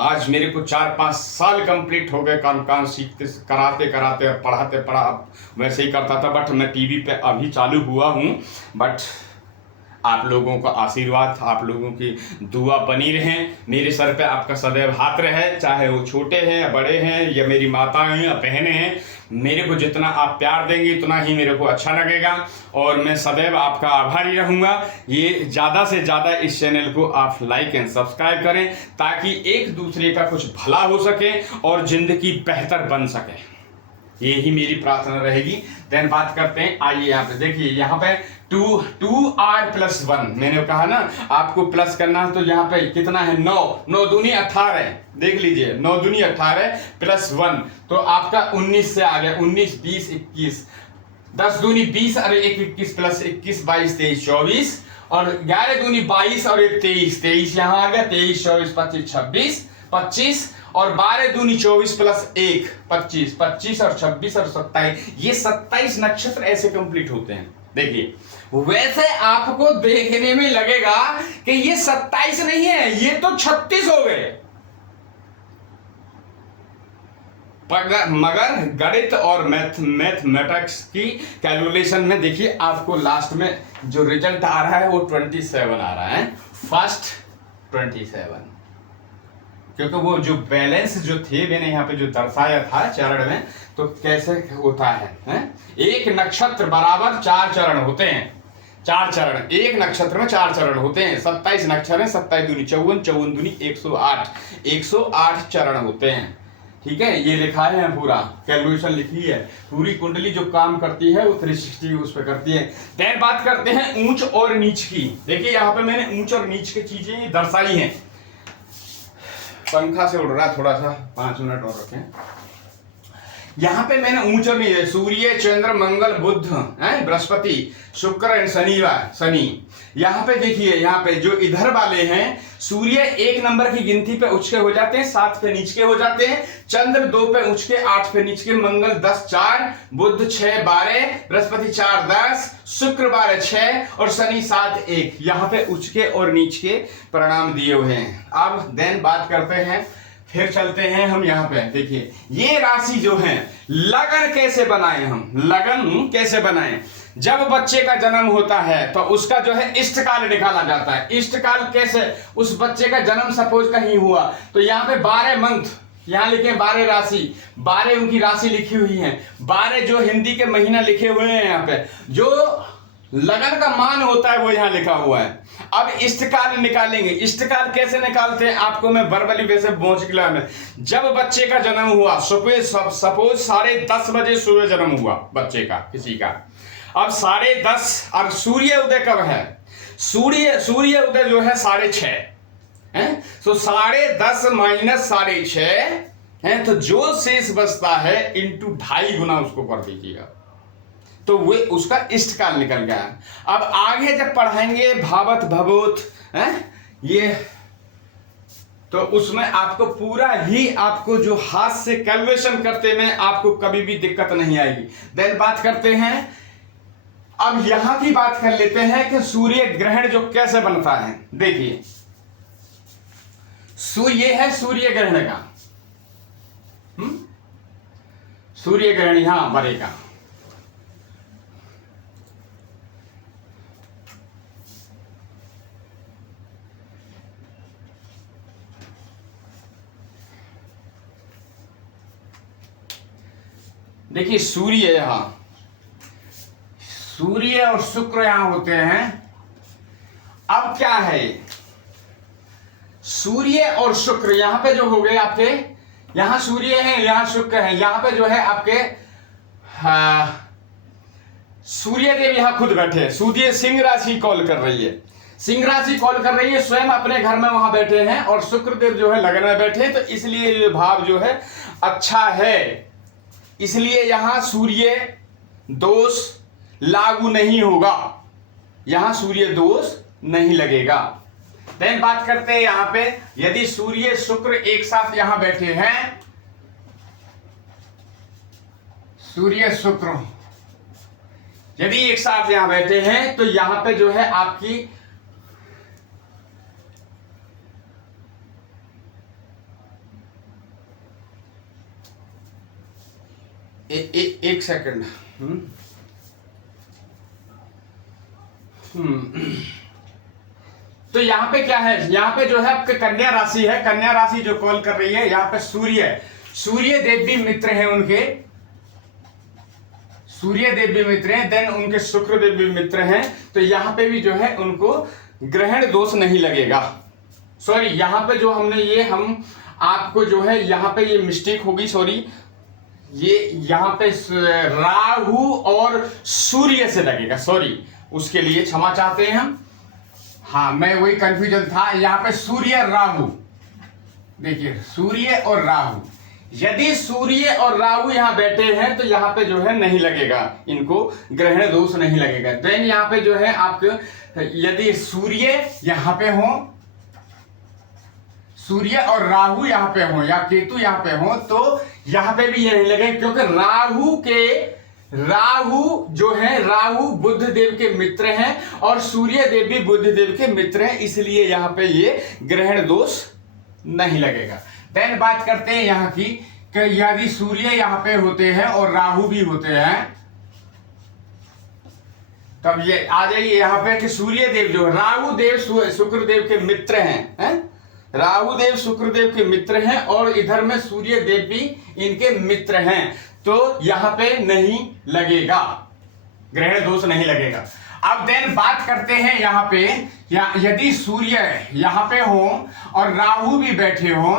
आज मेरे को 4-5 साल कंप्लीट हो गए काम सीखते कराते और पढ़ाते वैसे ही करता था, बट मैं टीवी पे अभी चालू हुआ हूँ। बट आप लोगों का आशीर्वाद, आप लोगों की दुआ बनी रहे, मेरे सर पे आपका सदैव हाथ रहे, चाहे वो छोटे हैं या बड़े हैं या मेरी माता हैं या बहनें हैं। मेरे को जितना आप प्यार देंगे उतना ही मेरे को अच्छा लगेगा और मैं सदैव आपका आभारी रहूँगा। ये ज़्यादा से ज़्यादा इस चैनल को आप लाइक एंड सब्सक्राइब करें ताकि एक दूसरे का कुछ भला हो सके और ज़िंदगी बेहतर बन सके। यही मेरी प्रार्थना रहेगी। देन बात करते हैं, आइए यहाँ पे देखिए, यहाँ पे 2r+1 मैंने कहा ना आपको प्लस करना है, तो यहाँ पे कितना है 9, 9 दूनी 18, देख लीजिए 9 दूनी 18 +1 तो आपका 19 से आ गया, 19 20 21, 10 दूनी 20 और 1 21 + 21 22 23 24 और 11 दूनी 22 और 1 23, 23 यहाँ आ गया, 23 24 25 26 25 और 12 दूनी 24 + 1 25, 25 और 26 और 27, ये 27 नक्षत्र ऐसे कंप्लीट होते हैं। देखिए वैसे आपको देखने में लगेगा कि ये 27 नहीं है, ये तो 36 हो गए, मगर गणित और मैथमेटिक्स की कैलकुलेशन में देखिए आपको लास्ट में जो रिजल्ट आ रहा है वो 27 आ रहा है, फर्स्ट 27, क्योंकि वो जो बैलेंस जो थे मैंने यहाँ पे जो दर्शाया था चरण में, तो कैसे होता है? एक नक्षत्र बराबर 4 चरण होते हैं, 4 चरण, एक नक्षत्र में 4 चरण होते हैं, 27 नक्षत्र हैं, 27 दूनी 54, 54 दूनी 108, 108 चरण होते हैं। ठीक है, ये लिखा है पूरा, कैलकुलेशन लिखी है, पूरी कुंडली जो काम करती है वो 360 उस पर करती है। देन बात करते हैं ऊंच और नीच की। देखिए यहाँ पे मैंने ऊंच और नीच की चीजें दर्शाई हैं। पंखा से उड़ रहा है थोड़ा सा, 5 मिनट और रखें। यहाँ पे मैंने ऊंच और नीच, सूर्य चंद्र मंगल बुध बृहस्पति शुक्र शनि। यहाँ पे देखिए, यहाँ पे जो इधर वाले हैं, सूर्य 1 नंबर की गिनती पे उचके हो जाते हैं, 7 पे नीचके हो जाते हैं, चंद्र 2 पे उचके, 8 पे नीचके, मंगल 10 4, बुध 6 12, बृहस्पति 4 10, शुक्र 12 6 और शनि 7 1। यहाँ पे उचके और नीचके परिणाम दिए हुए हैं। अब देन बात करते हैं, फिर चलते हैं हम यहाँ पे। देखिए ये राशि जो है, लगन कैसे बनाएं हम, लगन कैसे बनाएं? जब बच्चे का जन्म होता है तो उसका जो है इष्टकाल निकाला जाता है। इष्टकाल कैसे? उस बच्चे का जन्म सपोज कहीं हुआ तो यहाँ पे 12 मंथ, यहाँ लिखे 12 राशि, 12 उनकी राशि लिखी हुई है, 12 जो हिंदी के महीना लिखे हुए हैं, यहाँ पे जो लगन का मान होता है वो यहाँ लिखा हुआ है। अब इष्टकाल निकालेंगे। इष्टकाल कैसे निकालते हैं आपको मैं वर्बली वैसे पहुंच गया में। जब बच्चे का जन्म हुआ, सपोज 10:30 बजे सुबह जन्म हुआ बच्चे का, किसी का, अब 10:30 और सूर्य उदय कब है? सूर्य उदय जो है 6:30 है, तो 10:30 - 6:30 है, तो जो शेष बचता है इंटू 2.5 गुना उसको कर दीजिएगा, तो वे उसका इष्टकाल निकल गया। अब आगे जब पढ़ाएंगे भावत भवोत ये, तो उसमें आपको पूरा ही, आपको जो हाथ से कैलकुलेशन करते में आपको कभी भी दिक्कत नहीं आएगी। देन बात करते हैं, अब यहां की बात कर लेते हैं कि सूर्य ग्रहण जो कैसे बनता है। देखिए सूर्य है सूर्य ग्रहण का, सूर्य ग्रहण यहां बनेगा। देखिए सूर्य यहां, सूर्य और शुक्र यहां होते हैं। अब क्या है, सूर्य और शुक्र यहां पे जो हो गए आपके, यहां सूर्य है यहां शुक्र है, यहां पे जो है आपके सूर्य देव यहां खुद बैठे हैं। सूर्य सिंह राशि कॉल कर रही है, सिंह राशि कॉल कर रही है, स्वयं अपने घर में वहां बैठे हैं, और शुक्र देव जो है लगन में बैठे हैं, तो इसलिए ये भाव जो है अच्छा है, इसलिए यहां सूर्य दोष लागू नहीं होगा, यहां सूर्य दोष नहीं लगेगा। देन बात करते हैं यहां पे, यदि सूर्य शुक्र एक साथ यहां बैठे हैं, सूर्य शुक्र यदि एक साथ यहां बैठे हैं, तो यहां पे जो है आपकी एक सेकंड, तो यहां पे क्या है, यहां पे जो है आपके कन्या राशि है, कन्या राशि जो कॉल कर रही है, यहां पे सूर्य देव भी मित्र हैं उनके, सूर्य देव भी मित्र हैं, देन उनके शुक्र देव भी मित्र हैं, तो यहां पे भी जो है उनको ग्रहण दोष नहीं लगेगा। सॉरी, यहां पे जो हमने ये, हम आपको जो है यहां पे ये मिस्टेक होगी, सॉरी, ये यहाँ पे राहु और सूर्य से लगेगा, सॉरी उसके लिए क्षमा चाहते हैं हम। हाँ मैं वही कंफ्यूजन था, यहाँ पे सूर्य राहु, देखिए सूर्य और राहु, यदि सूर्य और राहु यहाँ बैठे हैं तो यहाँ पे जो है नहीं लगेगा, इनको ग्रहण दोष नहीं लगेगा। देन यहाँ पे जो है आपके यदि सूर्य यहाँ पे हो, सूर्य और राहु यहाँ पे हो या केतु यहाँ पे हो तो यहाँ पे भी ये नहीं लगेगा, क्योंकि राहु जो है, राहु बुध देव के मित्र हैं और सूर्य देव भी बुध देव के मित्र हैं, इसलिए यहाँ पे ये ग्रहण दोष नहीं लगेगा। देन बात करते हैं यहाँ की कि यदि सूर्य यहाँ पे होते हैं और राहु भी होते हैं, तब ये आ जाइए यहाँ पे कि सूर्य देव जो राहु देव शुक्र देव के मित्र हैं, राहु देव शुक्र देव के मित्र हैं और इधर में सूर्य देव भी इनके मित्र हैं, तो यहाँ पे नहीं लगेगा, ग्रहण दोष नहीं लगेगा। अब देन बात करते हैं यहाँ पे यदि सूर्य यहाँ पे हो और राहु भी बैठे हो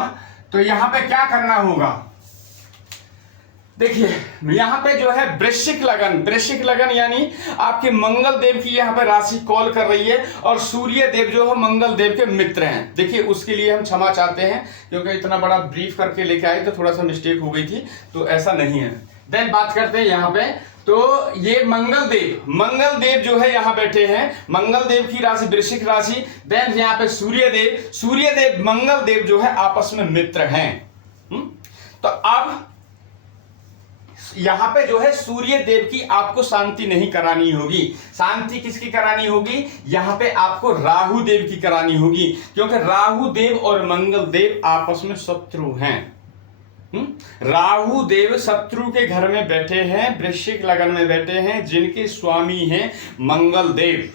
तो यहाँ पे क्या करना होगा। देखिए यहाँ पे जो है वृश्चिक लगन यानी आपके मंगल देव की यहाँ पे राशि कॉल कर रही है और सूर्य देव जो है मंगल देव के मित्र हैं। देखिए उसके लिए हम क्षमा चाहते हैं, क्योंकि इतना बड़ा ब्रीफ करके लेके आए तो थोड़ा सा मिस्टेक हो गई थी, तो ऐसा नहीं है। देन बात करते हैं यहाँ पे, तो ये मंगल देव जो है यहाँ बैठे हैं, मंगल देव की राशि वृश्चिक राशि। देन यहाँ पे सूर्य देव मंगल देव जो है आपस में मित्र हैं। तो अब यहाँ पे जो है सूर्य देव की आपको शांति नहीं करानी होगी। शांति किसकी करानी होगी, यहाँ पे आपको राहु देव की करानी होगी, क्योंकि राहु देव और मंगल देव आपस में शत्रु हैं। राहु देव शत्रु के घर में बैठे हैं, वृश्चिक लगन में बैठे हैं, जिनके स्वामी हैं मंगल देव,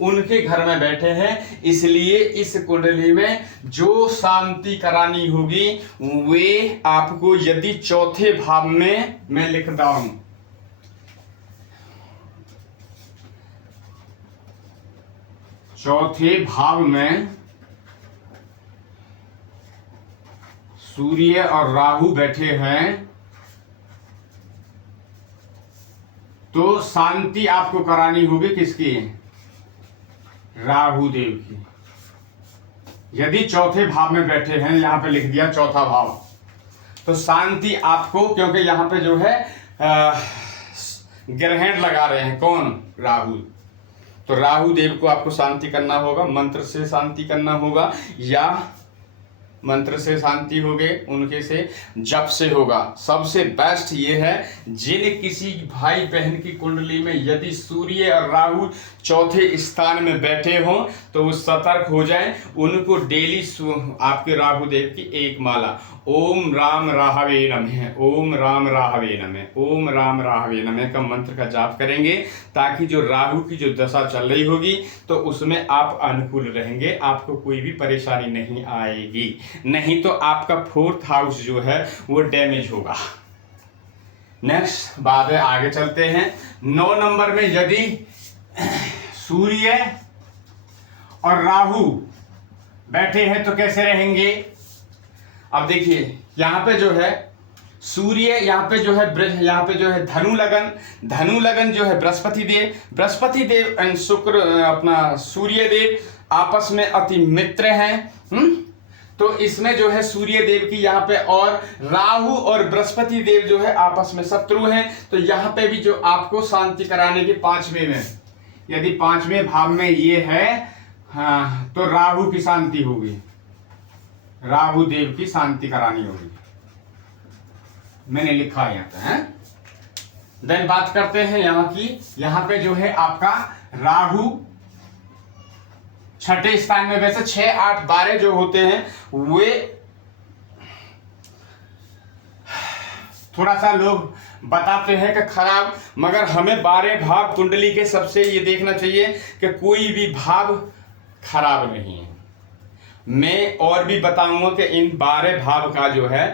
उनके घर में बैठे हैं। इसलिए इस कुंडली में जो शांति करानी होगी वे आपको यदि चौथे भाव में मैं लिखता हूं, चौथे भाव में सूर्य और राहु बैठे हैं तो शांति आपको करानी होगी किसकी, राहु देव की। यदि चौथे भाव में बैठे हैं, यहां पे लिख दिया चौथा भाव, तो शांति आपको, क्योंकि यहां पे जो है ग्रहण लगा रहे हैं कौन, राहु, तो राहु देव को आपको शांति करना होगा, मंत्र से शांति करना होगा, या मंत्र से शांति हो गए उनके से जप से होगा। सबसे बेस्ट ये है, जिन किसी भाई बहन की कुंडली में यदि सूर्य और राहु चौथे स्थान में बैठे हों तो वो सतर्क हो जाएं, उनको डेली आपके राहु देव की एक माला ओम राम राहवे नमः, ओम राम राहवे नमः, ओम राम राहवे नमः का मंत्र का जाप करेंगे, ताकि जो राहु की जो दशा चल रही होगी तो उसमें आप अनुकूल रहेंगे, आपको कोई भी परेशानी नहीं आएगी। नहीं तो आपका 4th हाउस जो है वो डैमेज होगा। नेक्स्ट बात है, आगे चलते हैं। 9 नंबर में यदि सूर्य और राहु बैठे हैं तो कैसे रहेंगे। अब देखिए यहाँ पे जो है सूर्य, यहाँ पे जो है धनु लगन जो है बृहस्पति देव एंड शुक्र अपना सूर्य देव आपस में अति मित्र हैं। तो इसमें जो है सूर्य देव की यहाँ पे और राहु और बृहस्पति देव जो है आपस में शत्रु हैं। तो यहाँ पे भी जो आपको शांति कराने की 5वें में, यदि 5वें भाव में ये है, हाँ, तो राहु की शांति होगी, राहु देव की शांति करानी होगी, मैंने लिखा है यहाँ पे है। देन बात करते हैं यहाँ की, यहाँ पे जो है आपका राहु 6ठे स्थान में, वैसे 6, 8, 12 जो होते हैं वे थोड़ा सा लोग बताते हैं कि खराब, मगर हमें 12 भाव कुंडली के सबसे ये देखना चाहिए कि कोई भी भाव खराब नहीं है। मैं और भी बताऊंगा कि इन 12 भाव का जो है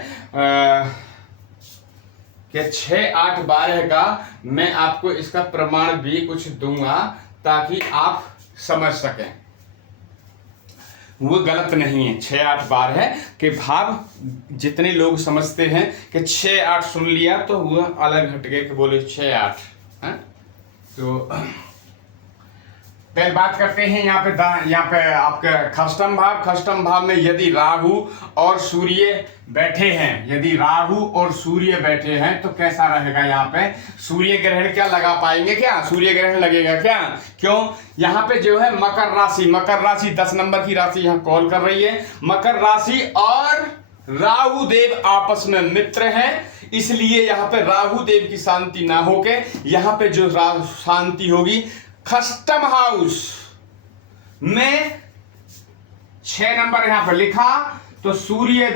कि 6, 8, 12 का मैं आपको इसका प्रमाण भी कुछ दूंगा ताकि आप समझ सकें। वो गलत नहीं है। 6-8 बार है कि भाव जितने लोग समझते हैं कि 6-8 सुन लिया तो वो अलग हट गए कि बोले 6-8 है। तो फिर बात करते हैं यहाँ पे आपके खष्टम भाव में यदि राहु और सूर्य बैठे हैं, यदि राहु और सूर्य बैठे हैं तो कैसा रहेगा। यहाँ पे सूर्य ग्रहण क्या लगा पाएंगे, क्या सूर्य ग्रहण लगेगा क्या? क्यों? यहाँ पे जो है मकर राशि 10 नंबर की राशि यहाँ कॉल कर रही है। मकर राशि और राहु देव आपस में मित्र हैं, इसलिए यहाँ पे राहु देव की शांति ना होके यहाँ पे जो शांति होगी खष्टम हाउस में 6 नंबर यहां पर लिखा तो सूर्य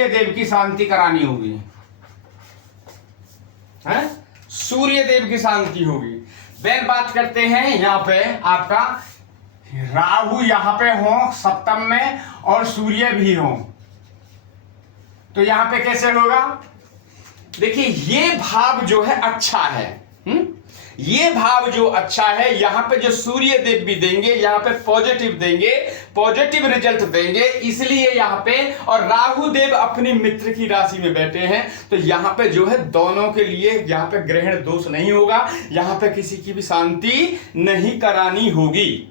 देव की शांति करानी होगी, है सूर्य देव की शांति होगी। देन बात करते हैं यहां पे आपका राहु यहां पे हो सप्तम में और सूर्य भी हो, तो यहां पे कैसे होगा? देखिए ये भाव जो है अच्छा है, ये भाव जो अच्छा है, यहां पे जो सूर्य देव भी देंगे, यहां पे पॉजिटिव देंगे, पॉजिटिव रिजल्ट देंगे, इसलिए यहां पे और राहु देव अपनी मित्र की राशि में बैठे हैं, तो यहां पे जो है दोनों के लिए यहां पे ग्रहण दोष नहीं होगा, यहां पे किसी की भी शांति नहीं करानी होगी,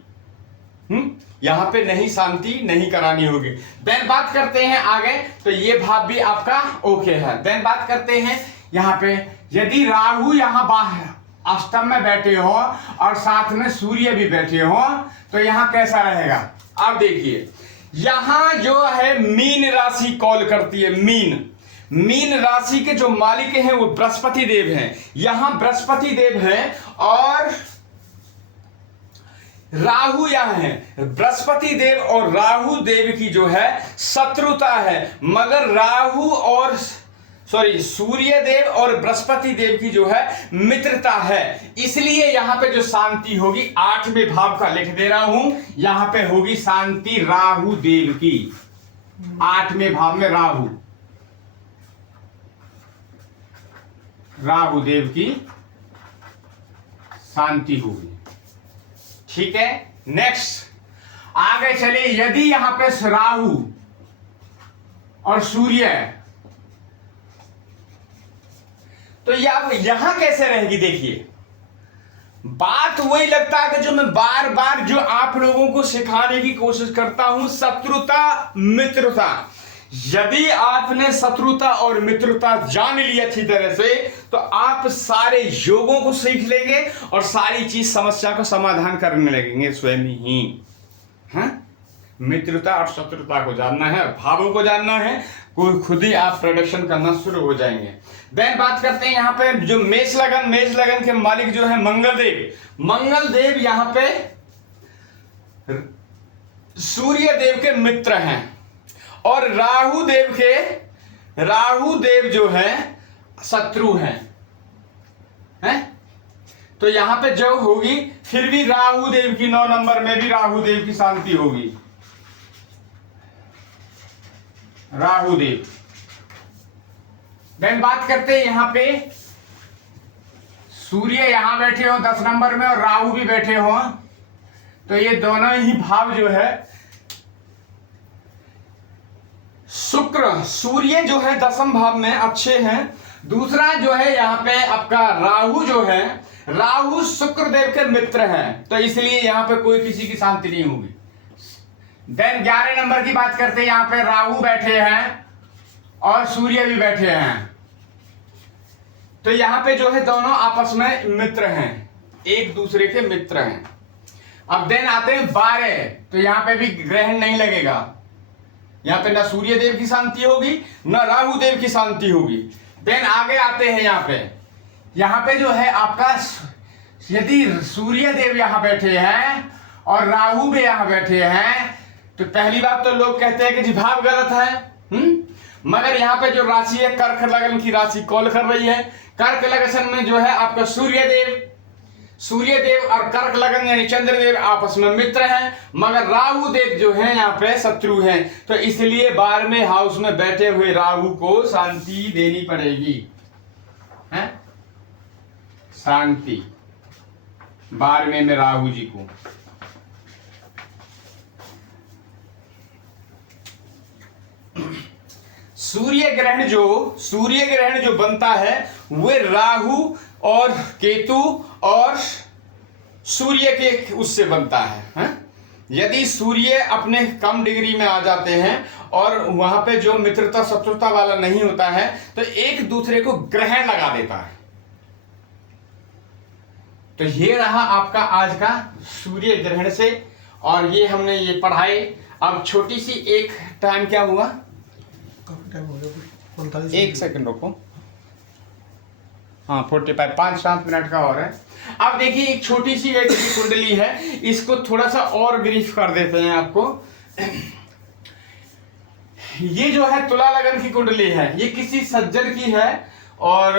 यहां पे नहीं शांति नहीं करानी होगी। देन बात करते हैं आगे, तो ये भाव भी आपका ओके है। देन बात करते हैं यहां पे यदि राहु यहां बाहर अष्टम में बैठे हो और साथ में सूर्य भी बैठे हो तो यहां कैसा रहेगा। अब देखिए यहां जो है मीन राशि कॉल करती है, मीन राशि के जो मालिक हैं वो बृहस्पति देव हैं, यहां बृहस्पति देव हैं और राहु यहां है। बृहस्पति देव और राहु देव की जो है शत्रुता है, मगर सूर्य देव और बृहस्पति देव की जो है मित्रता है, इसलिए यहां पे जो शांति होगी 8वें भाव का लिख दे रहा हूं, यहां पे होगी शांति राहु देव की। 8वें भाव में राहु देव की शांति होगी, ठीक है। नेक्स्ट आगे चले, यदि यहां पे राहु और सूर्य तो यहां कैसे रहेगी। देखिए बात वही लगता है कि जो मैं बार बार जो आप लोगों को सिखाने की कोशिश करता हूं, शत्रुता मित्रता। यदि आपने शत्रुता और मित्रता जान ली अच्छी तरह से तो आप सारे योगों को सीख लेंगे और सारी चीज समस्या का समाधान करने लगेंगे स्वयं ही। हाँ? मित्रता और शत्रुता को जानना है, भावों को जानना है, कोई खुद ही आप प्रोडक्शन करना शुरू हो जाएंगे। देन बात करते हैं यहाँ पे जो मेष लगन के मालिक जो है मंगल देव यहाँ पे सूर्य देव के मित्र हैं और राहु देव जो है शत्रु हैं, तो यहां पे जो होगी फिर भी राहु देव की 9 नंबर में भी राहु देव की शांति होगी। राहु देव। देन बात करते हैं यहां पे सूर्य यहां बैठे हो 10 नंबर में और राहु भी बैठे हो, तो ये दोनों ही भाव जो है सूर्य जो है 10वें भाव में अच्छे हैं। दूसरा जो है यहाँ पे आपका राहु जो है, राहु शुक्र देव के मित्र हैं, तो इसलिए यहाँ पे कोई किसी की शांति नहीं होगी। देन 11 नंबर की बात करते हैं, यहाँ पे राहु बैठे हैं और सूर्य भी बैठे हैं, तो यहाँ पे जो है दोनों आपस में मित्र हैं, एक दूसरे के मित्र हैं। अब देन आते हैं 12, तो यहाँ पे भी ग्रहण नहीं लगेगा, यहाँ पे ना सूर्य देव की शांति होगी ना राहु देव की शांति होगी। देन आगे आते हैं यहाँ पे जो है आपका यदि सूर्य देव यहाँ बैठे हैं और राहु भी यहाँ बैठे हैं, तो पहली बात तो लोग कहते हैं कि जी भाव गलत है, मगर यहाँ पे जो राशि है कर्क लगन की राशि कॉल कर रही है। कर्क लगन में जो है आपका सूर्य देव और कर्क लगन यानी चंद्रदेव आपस में मित्र हैं, मगर राहु देव जो है यहाँ पे शत्रु हैं, तो इसलिए 12वें हाउस में बैठे हुए राहु को शांति देनी पड़ेगी, हैं? शांति 12वें में राहु जी को। सूर्य ग्रहण जो बनता है वो राहु और केतु और सूर्य के उससे बनता है? यदि सूर्य अपने कम डिग्री में आ जाते हैं और वहां पे जो मित्रता शत्रुता वाला नहीं होता है तो एक दूसरे को ग्रहण लगा देता है। तो ये रहा आपका आज का सूर्य ग्रहण से, और ये हमने ये पढ़ाई। अब छोटी सी एक टाइम क्या हुआ, काफी टाइम हो गया, 45 एक सेकंड रुको, हाँ 45 5-7 मिनट का और है। अब देखिए एक छोटी सी एक कुंडली है, इसको थोड़ा सा और ब्रीफ कर देते हैं आपको। ये जो है तुला लगन की कुंडली है, ये किसी सज्जन की है और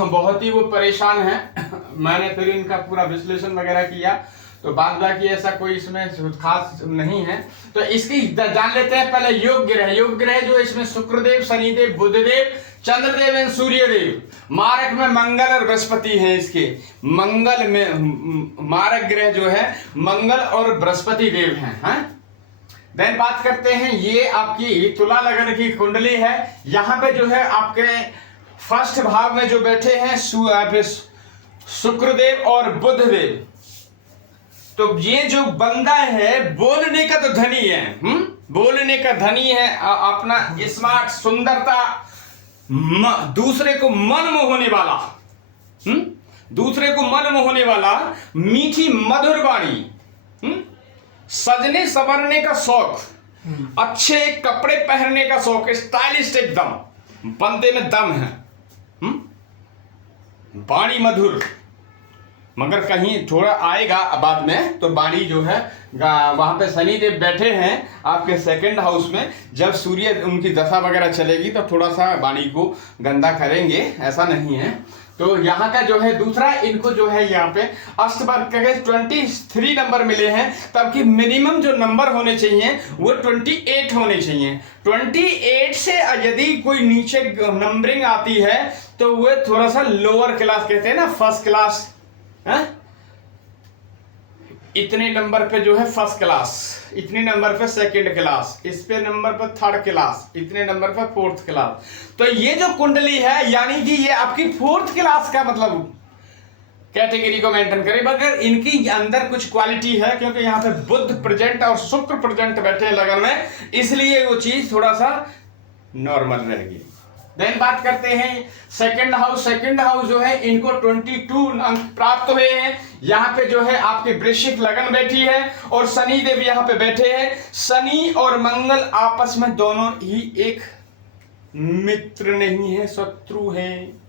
बहुत ही वो परेशान है। मैंने फिर इनका पूरा विश्लेषण वगैरह किया तो बाद बाकी ऐसा कोई इसमें खास नहीं है। तो इसकी जान लेते हैं पहले योग ग्रह जो इसमें शुक्रदेव, शनिदेव, बुधदेव, चंद्रदेव एवं सूर्यदेव। मारक में मंगल और बृहस्पति हैं। इसके मंगल में मारक ग्रह जो है मंगल और बृहस्पति देव हैं। देन बात करते हैं, ये आपकी तुला लगन की कुंडली है। यहाँ पे जो है आपके फर्स्ट भाव में जो बैठे हैं शुक्रदेव और बुधदेव। तो ये जो बंदा है बोलने का तो धनी है, बोलने का धनी है, अपना स्मार्ट, सुंदरता, दूसरे को मन मोहने वाला, दूसरे को मन मोहने वाला, मीठी मधुर वाणी, सजने संवरने का शौक, अच्छे कपड़े पहनने का शौक, स्टाइलिश एकदम, बंदे में दम है, वाणी मधुर। मगर कहीं थोड़ा आएगा बाद में तो वाणी जो है वहां पे शनिदेव बैठे हैं आपके सेकंड हाउस में। जब सूर्य उनकी दशा वगैरह चलेगी तो थोड़ा सा वाणी को गंदा करेंगे, ऐसा नहीं है। तो यहाँ का जो है दूसरा, इनको जो है यहाँ पे अष्टवर्ग के 23 नंबर मिले हैं, तबकि मिनिमम जो नंबर होने चाहिए वो 28 होने चाहिए। 28 से यदि कोई नीचे नंबरिंग आती है तो वो थोड़ा सा लोअर क्लास कहते हैं ना, फर्स्ट क्लास है? इतने नंबर पे जो है फर्स्ट क्लास, इतने नंबर पे सेकंड क्लास, इस पे नंबर पे थर्ड क्लास, इतने नंबर पे फोर्थ क्लास। तो ये जो कुंडली है यानी कि ये आपकी फोर्थ क्लास का मतलब कैटेगरी को मेंटेन करे। मगर इनकी अंदर कुछ क्वालिटी है, क्योंकि यहाँ पे बुध प्रेजेंट और शुक्र प्रेजेंट बैठे हैं लगन में, इसलिए वो चीज थोड़ा सा नॉर्मल रहेगी। देन बात करते हैं सेकंड हाउस जो है इनको 22 अंक प्राप्त हुए हैं। यहाँ पे जो है आपके वृश्चिक लगन बैठी है और शनि देव यहाँ पे बैठे हैं। शनि और मंगल आपस में दोनों ही एक मित्र नहीं है, शत्रु हैं।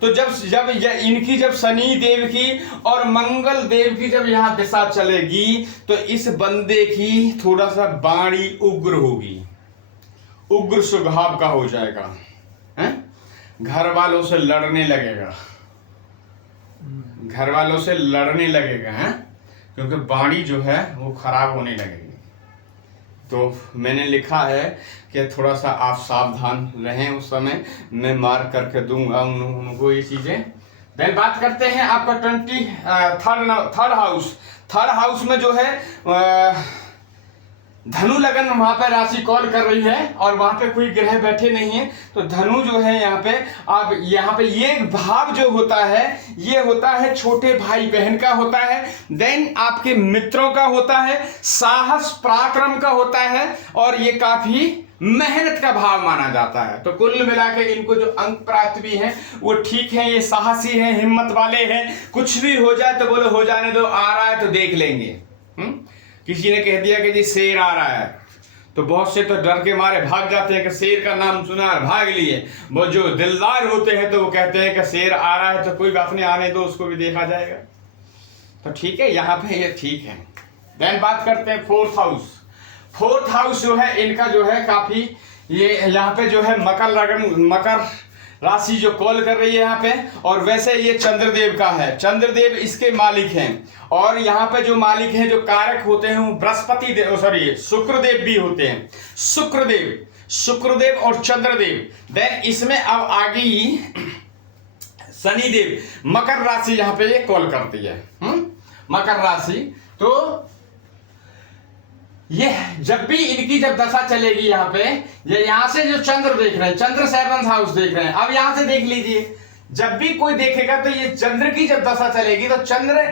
तो जब इनकी जब शनि देव की और मंगल देव की जब यहाँ दिशा चलेगी तो इस बंदे की थोड़ा सा वाणी उग्र होगी, उग्र स्वभाव का हो जाएगा, घर वालों से लड़ने लगेगा, घर वालों से लड़ने लगेगा, क्योंकि वाणी जो है वो खराब होने लगेगी। तो मैंने लिखा है कि थोड़ा सा आप सावधान रहें, उस समय मैं मार करके दूंगा उनको ये चीजें। देन बात करते हैं आपका थर्ड हाउस में जो है धनु लगन वहां पर राशि कॉल कर रही है और वहां पे कोई ग्रह बैठे नहीं है। तो धनु जो है यहाँ पे अब यहाँ पे ये भाव जो होता है ये होता है छोटे भाई बहन का होता है, देन आपके मित्रों का होता है, साहस पराक्रम का होता है और ये काफी मेहनत का भाव माना जाता है। तो कुल मिलाकर इनको जो अंक प्राप्त भी हैं वो ठीक है, ये साहसी हैं, हिम्मत वाले हैं, कुछ भी हो जाए तो बोलो हो जाने दो, आ रहा है तो देख लेंगे। किसी ने कह दिया कि जी शेर आ रहा है तो बहुत से तो डर के मारे भाग जाते हैं कि शेर का नाम सुना और भाग लिए। वो जो दिलदार होते हैं तो वो कहते हैं कि शेर आ रहा है तो कोई बात नहीं, आने दो, उसको भी देखा जाएगा। तो ठीक है, यहाँ पे ये ठीक है। देन बात करते हैं फोर्थ हाउस जो है इनका जो है काफी, ये यहाँ पे जो है मकर राशि जो कॉल कर रही है यहाँ पे, और वैसे ये चंद्रदेव का है, चंद्रदेव इसके मालिक हैं। और यहाँ पे जो मालिक हैं, जो कारक होते हैं वो बृहस्पति देव, सॉरी शुक्रदेव भी होते हैं, शुक्रदेव और चंद्रदेव। देन इसमें अब आगे शनिदेव मकर राशि यहाँ पे ये कॉल करती है, मकर राशि। तो ये जब भी इनकी जब दशा चलेगी यहाँ पे, ये यहाँ से जो चंद्र देख रहे हैं, चंद्र 7th हाउस देख रहे हैं, अब यहाँ से देख लीजिए, जब भी कोई देखेगा तो ये चंद्र की जब दशा चलेगी तो चंद्र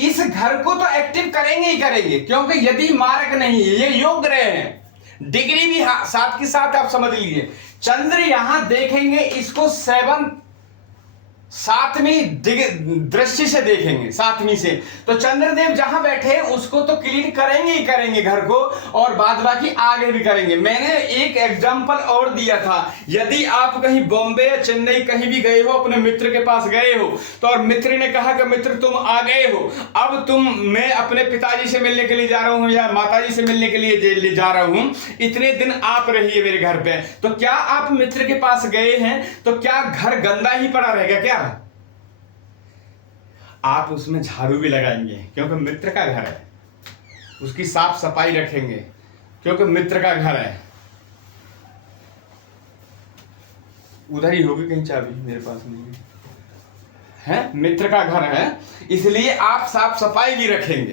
इस घर को तो एक्टिव करेंगे ही करेंगे, क्योंकि यदि मारक नहीं है, ये योग ग्रह हैं, डिग्री भी साथ के साथ आप समझ लीजिए, चंद्र यहां देखेंगे इसको 7वीं दृष्टि से देखेंगे, 7वीं से, तो चंद्रदेव जहां बैठे उसको तो क्लीन करेंगे ही करेंगे घर को, और बाद बाकी आगे भी करेंगे। मैंने एक एग्जांपल और दिया था, यदि आप कहीं बॉम्बे या चेन्नई कहीं भी गए हो, अपने मित्र के पास गए हो, तो और मित्र ने कहा कि मित्र तुम आ गए हो, अब मैं अपने पिताजी से मिलने के लिए जा रहा हूं या माताजी से मिलने के लिए जा रहा हूं, इतने दिन आप रहिए मेरे घर पे, तो क्या आप मित्र के पास गए हैं तो क्या घर गंदा ही पड़ा रहेगा क्या? आप उसमें झाड़ू भी लगाएंगे क्योंकि मित्र का घर है, उसकी साफ सफाई रखेंगे क्योंकि मित्र का घर है। उधर ही होगी कहीं चाबी, मेरे पास नहीं है, मित्र का घर है, इसलिए आप साफ सफाई भी रखेंगे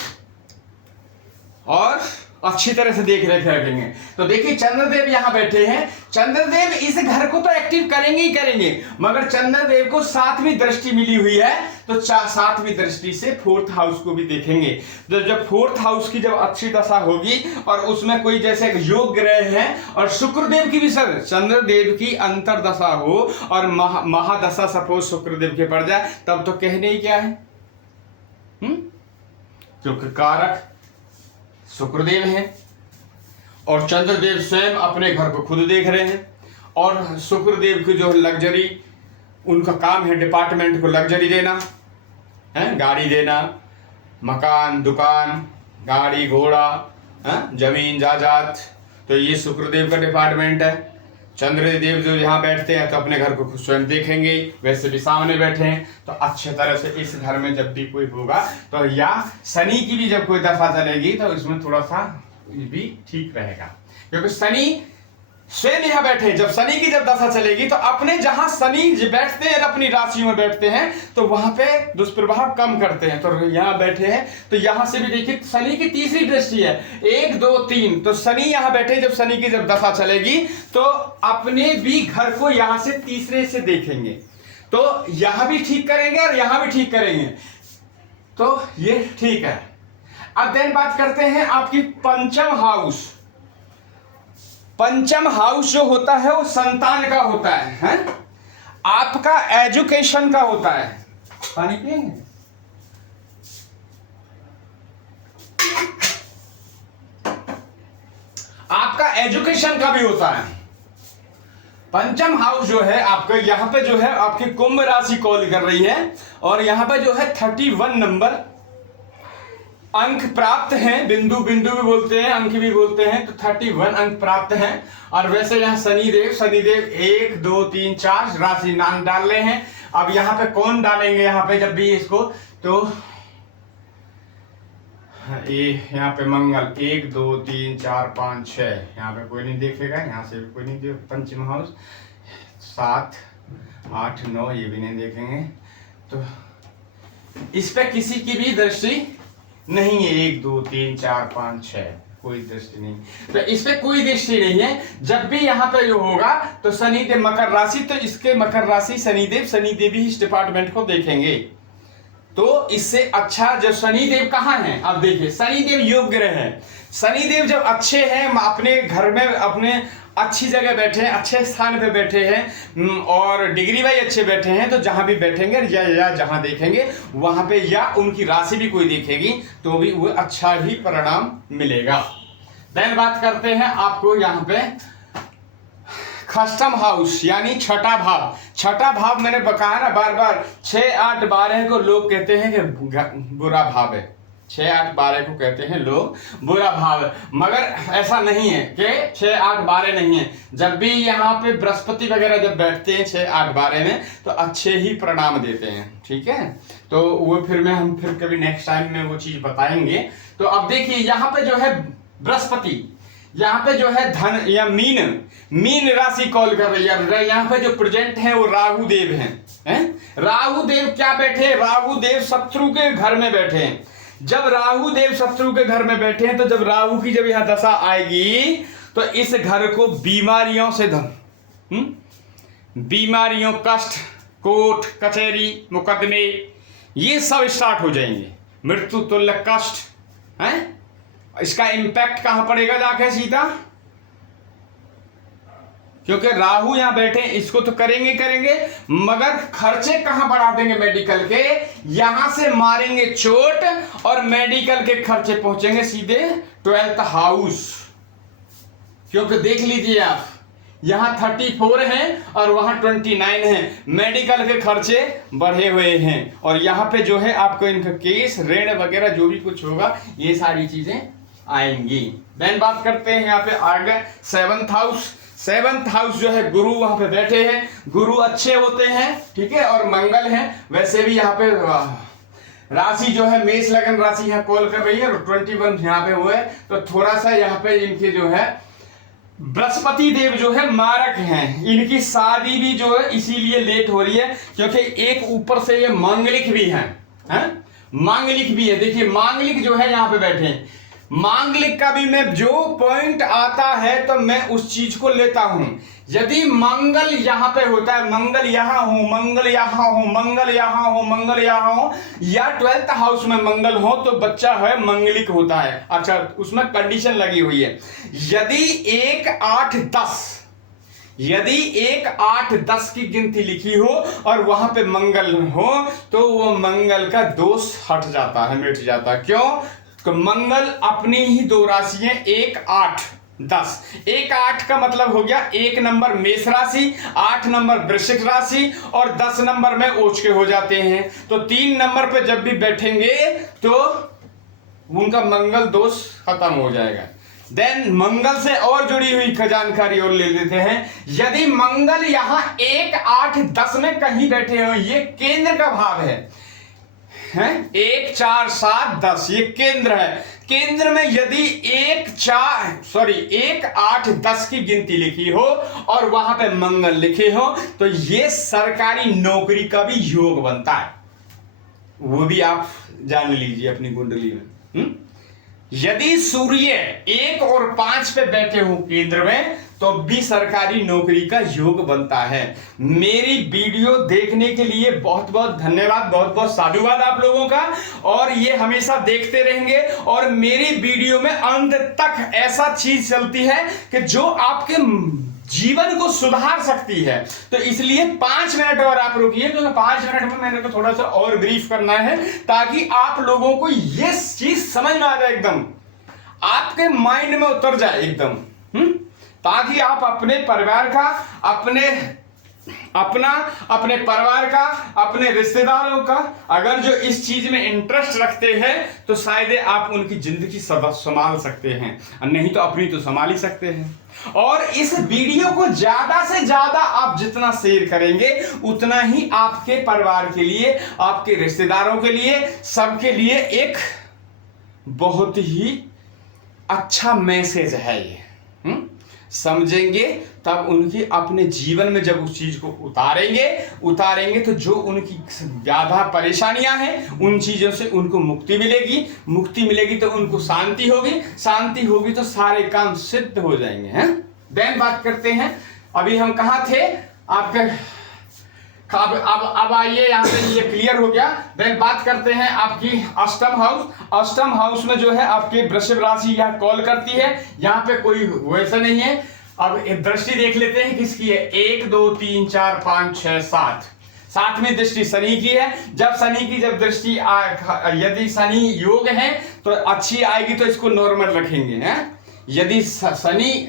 और अच्छी तरह से देख रेख रखेंगे। तो देखिए चंद्रदेव यहां बैठे हैं, चंद्रदेव इस घर को तो एक्टिव करेंगे ही करेंगे, मगर चंद्रदेव को 7वीं दृष्टि मिली हुई है, तो 7वीं दृष्टि से 4th हाउस को भी देखेंगे। तो जब 4th हाउस की जब अच्छी दशा होगी और उसमें कोई जैसे योग ग्रह है और शुक्रदेव की भी सर चंद्रदेव की अंतरदशा हो और महादशा सपोज शुक्रदेव के पड़ जाए, तब तो कहने ही क्या है, क्योंकि कारक शुक्रदेव हैं और चंद्रदेव स्वयं अपने घर को खुद देख रहे हैं, और शुक्रदेव की जो लग्जरी, उनका काम है डिपार्टमेंट को लग्जरी देना है, गाड़ी देना, मकान, दुकान, गाड़ी घोड़ा, जमीन जायदाद, तो ये शुक्रदेव का डिपार्टमेंट है। चंद्रदेव जो यहाँ बैठते हैं तो अपने घर को खुद स्वयं देखेंगे, वैसे भी सामने बैठे हैं, तो अच्छे तरह से इस घर में जब भी कोई होगा तो, या शनि की भी जब कोई दफा चलेगी तो इसमें थोड़ा सा भी ठीक रहेगा, क्योंकि शनि स्वयं यहाँ बैठे, जब शनि की जब दशा चलेगी तो अपने जहां शनि बैठते हैं अपनी राशि में बैठते हैं तो वहां पे दुष्प्रभाव कम करते हैं, तो यहाँ बैठे हैं तो यहां से भी देखिए शनि की 3री दृष्टि है, 1 2 3, तो शनि यहाँ बैठे, जब शनि की जब दशा चलेगी तो अपने भी घर को यहां से 3रे से देखेंगे, तो यहां भी ठीक करेंगे और यहां भी ठीक करेंगे, तो ये ठीक है। अब देन बात करते हैं आपकी पंचम हाउस। पंचम हाउस जो होता है वो संतान का होता है? आपका एजुकेशन का होता है। पानी पिएंगे? आपका एजुकेशन का भी होता है। पंचम हाउस जो है आपका, यहां पे जो है आपकी कुंभ राशि कॉल कर रही है, और यहां पे जो है 31 नंबर अंक प्राप्त हैं, बिंदु भी बोलते हैं, अंक भी बोलते हैं, तो 31 अंक प्राप्त हैं। और वैसे यहाँ शनिदेव 1 2 3 4 राशि नाम डाल रहे हैं। अब यहाँ पे कौन डालेंगे, यहाँ पे जब भी इसको, तो ये यहाँ पे मंगल 1 2 3 4 5 6, यहाँ पे कोई नहीं देखेगा, यहाँ से भी कोई नहीं देखेगा। पंचम हाउस 7 8 9 ये भी नहीं देखेंगे, तो इस पे किसी की भी दृष्टि नहीं है। 1 2 3 4 5 6 कोई दृष्टि नहीं, तो इस पे कोई दृष्टि नहीं है। जब भी यहाँ पे जो होगा तो शनिदेव मकर राशि, तो इसके मकर राशि शनिदेव ही इस डिपार्टमेंट को देखेंगे। तो इससे अच्छा जब शनिदेव कहाँ हैं, अब देखिए शनिदेव योग ग्रह है, शनिदेव जब अच्छे हैं अपने घर में, अपने अच्छी जगह बैठे हैं, अच्छे स्थान पे बैठे हैं, और डिग्री वाइज अच्छे बैठे हैं, तो जहां भी बैठेंगे या जहां देखेंगे वहां पे या उनकी राशि भी कोई देखेगी तो भी वो अच्छा ही परिणाम मिलेगा। देन बात करते हैं आपको यहाँ पे खष्टम हाउस यानी छठा भाव। छठा भाव मैंने बताया ना बार बार, 6 8 12 को लोग कहते हैं कि बुरा भाव है, 6 8 12 को कहते हैं लोग बुरा भाव है, मगर ऐसा नहीं है कि 6 8 12 नहीं है। जब भी यहाँ पे बृहस्पति वगैरह जब बैठते हैं 6 8 12 में तो अच्छे ही परिणाम देते हैं, ठीक है। तो वो हम फिर कभी नेक्स्ट टाइम में वो चीज बताएंगे। तो अब देखिए यहाँ पे जो है बृहस्पति, यहाँ पे जो है धन या मीन राशि कॉल कर रही है। यहाँ पे जो प्रेजेंट है वो राहु देव हैं। राहु देव क्या बैठे, राहु देव शत्रु के घर में बैठे हैं। जब राहु देव शत्रु के घर में बैठे हैं, तो जब राहु की जब यहां दशा आएगी तो इस घर को बीमारियों से बीमारियों, कष्ट, कोर्ट कचहरी, मुकदमे, ये सब स्टार्ट हो जाएंगे। मृत्यु तुल्य कष्ट है। इसका इम्पैक्ट कहां पड़ेगा जाके सीधा, क्योंकि राहु यहां बैठे, इसको तो करेंगे मगर खर्चे कहां बढ़ा देंगे मेडिकल के, यहां से मारेंगे चोट और मेडिकल के खर्चे पहुंचेंगे सीधे 12th हाउस। क्योंकि देख लीजिए आप, यहां 34 हैं और वहां 29 हैं, मेडिकल के खर्चे बढ़े हुए हैं। और यहां पे जो है आपको इनका केस, ऋण वगैरह जो भी कुछ होगा, ये सारी चीजें आएंगी। देन बात करते हैं यहाँ पे आगे 7th हाउस। 7th हाउस जो है, गुरु वहां पे बैठे हैं, गुरु अच्छे होते हैं, ठीक है, और मंगल है। वैसे भी यहाँ पे राशि जो है मेष लगन राशि यहाँ कॉल कर रही है और 21 यहाँ पे हुए, तो थोड़ा सा यहाँ पे इनके जो है बृहस्पति देव जो है मारक हैं। इनकी शादी भी जो है इसीलिए लेट हो रही है, क्योंकि एक ऊपर से ये मांगलिक भी हैं, मांगलिक भी है। देखिए मांगलिक जो है यहाँ पे बैठे, मांगलिक का भी मैं जो पॉइंट आता है तो मैं उस चीज को लेता हूं। यदि मंगल यहां पे होता है, मंगल यहां हो, मंगल यहां हो, मंगल यहां हो, मंगल यहां हो, या 12th हाउस में मंगल हो, तो बच्चा है मंगलिक होता है। अच्छा, उसमें कंडीशन लगी हुई है, यदि 1 8 10, यदि 1 8 10 की गिनती लिखी हो और वहां पे मंगल हो, तो वो मंगल का दोष हट जाता है, मिट जाता है। क्यों? तो मंगल अपनी ही दो राशि है, 1 8 10। 1 8 का मतलब हो गया 1 नंबर मेष राशि, 8 नंबर वृश्चिक राशि और 10 नंबर में ओझ के हो जाते हैं। तो 3 नंबर पे जब भी बैठेंगे तो उनका मंगल दोष खत्म हो जाएगा। देन मंगल से और जुड़ी हुई जानकारी और ले लेते हैं। यदि मंगल यहां 1 8 10 में कहीं बैठे हो, ये केंद्र का भाव है, 1 4 7 10, ये केंद्र है। केंद्र में यदि 1 8 10 की गिनती लिखी हो और वहां पे मंगल लिखे हो, तो ये सरकारी नौकरी का भी योग बनता है। वो भी आप जान लीजिए अपनी कुंडली में। यदि सूर्य 1 और 5 पे बैठे हो केंद्र में, तो भी सरकारी नौकरी का योग बनता है। मेरी वीडियो देखने के लिए बहुत बहुत धन्यवाद, बहुत बहुत साधुवाद आप लोगों का, और ये हमेशा देखते रहेंगे। और मेरी वीडियो में अंत तक ऐसा चीज चलती है कि जो आपके जीवन को सुधार सकती है। तो इसलिए 5 मिनट और आप रुकिए, क्योंकि 5 मिनट में मैंने तो थोड़ा सा और ब्रीफ करना है, ताकि आप लोगों को ये चीज समझ में आ जाए, एकदम आपके माइंड में उतर जाए एकदम, ताकि आप अपने परिवार का, अपने परिवार का, अपने रिश्तेदारों का, अगर जो इस चीज में इंटरेस्ट रखते हैं, तो शायद आप उनकी जिंदगी संभाल सकते हैं, नहीं तो अपनी तो संभाल ही सकते हैं। और इस वीडियो को ज्यादा से ज्यादा आप जितना शेयर करेंगे, उतना ही आपके परिवार के लिए, आपके रिश्तेदारों के लिए, सबके लिए एक बहुत ही अच्छा मैसेज है ये। समझेंगे तब उनकी अपने जीवन में जब उस चीज को उतारेंगे तो जो उनकी ज्यादा परेशानियां हैं, उन चीजों से उनको मुक्ति मिलेगी तो उनको शांति होगी तो सारे काम सिद्ध हो जाएंगे, हैं। देन बात करते हैं, अभी हम कहाँ थे आपके, अब आइए यहाँ पे ये क्लियर हो गया। देन बात करते हैं आपकी अष्टम हाउस में जो है आपकी वृषभ राशि यहाँ कॉल करती है, यहाँ पे कोई वैसा नहीं है। अब दृष्टि देख लेते हैं किसकी है, 1 2 3 4 5 6 7, 7वीं दृष्टि शनि की है। जब शनि की दृष्टि यदि शनि योग है तो अच्छी आएगी, तो इसको नॉर्मल रखेंगे, हैं। यदि शनि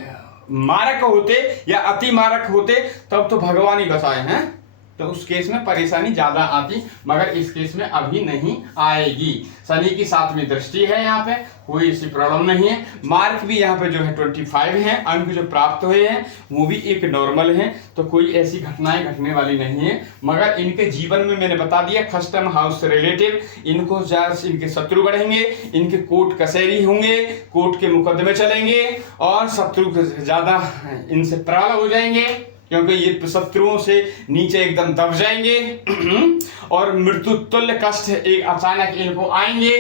मारक होते या अति मारक होते, तब तो भगवान ही बचाए, हैं, तो उस केस में परेशानी ज्यादा आती, मगर इस केस में अभी नहीं आएगी। शनि की 7वीं दृष्टि है, यहाँ पे कोई ऐसी प्रॉब्लम नहीं है। मार्क भी यहाँ पे जो है 25 है, अंक जो प्राप्त हुए हैं वो भी एक नॉर्मल है, तो कोई ऐसी घटनाएं घटने वाली नहीं है। मगर इनके जीवन में मैंने बता दिया, कस्टम हाउस से रिलेटिव इनको इनके शत्रु बढ़ेंगे, इनके कोर्ट कचहरी होंगे, कोर्ट के मुकदमे चलेंगे और शत्रु ज्यादा इनसे प्रबल हो जाएंगे, क्योंकि ये शत्रुओं से नीचे एकदम दब जाएंगे और मृत्यु तुल्य कष्ट एक अचानक इनको आएंगे,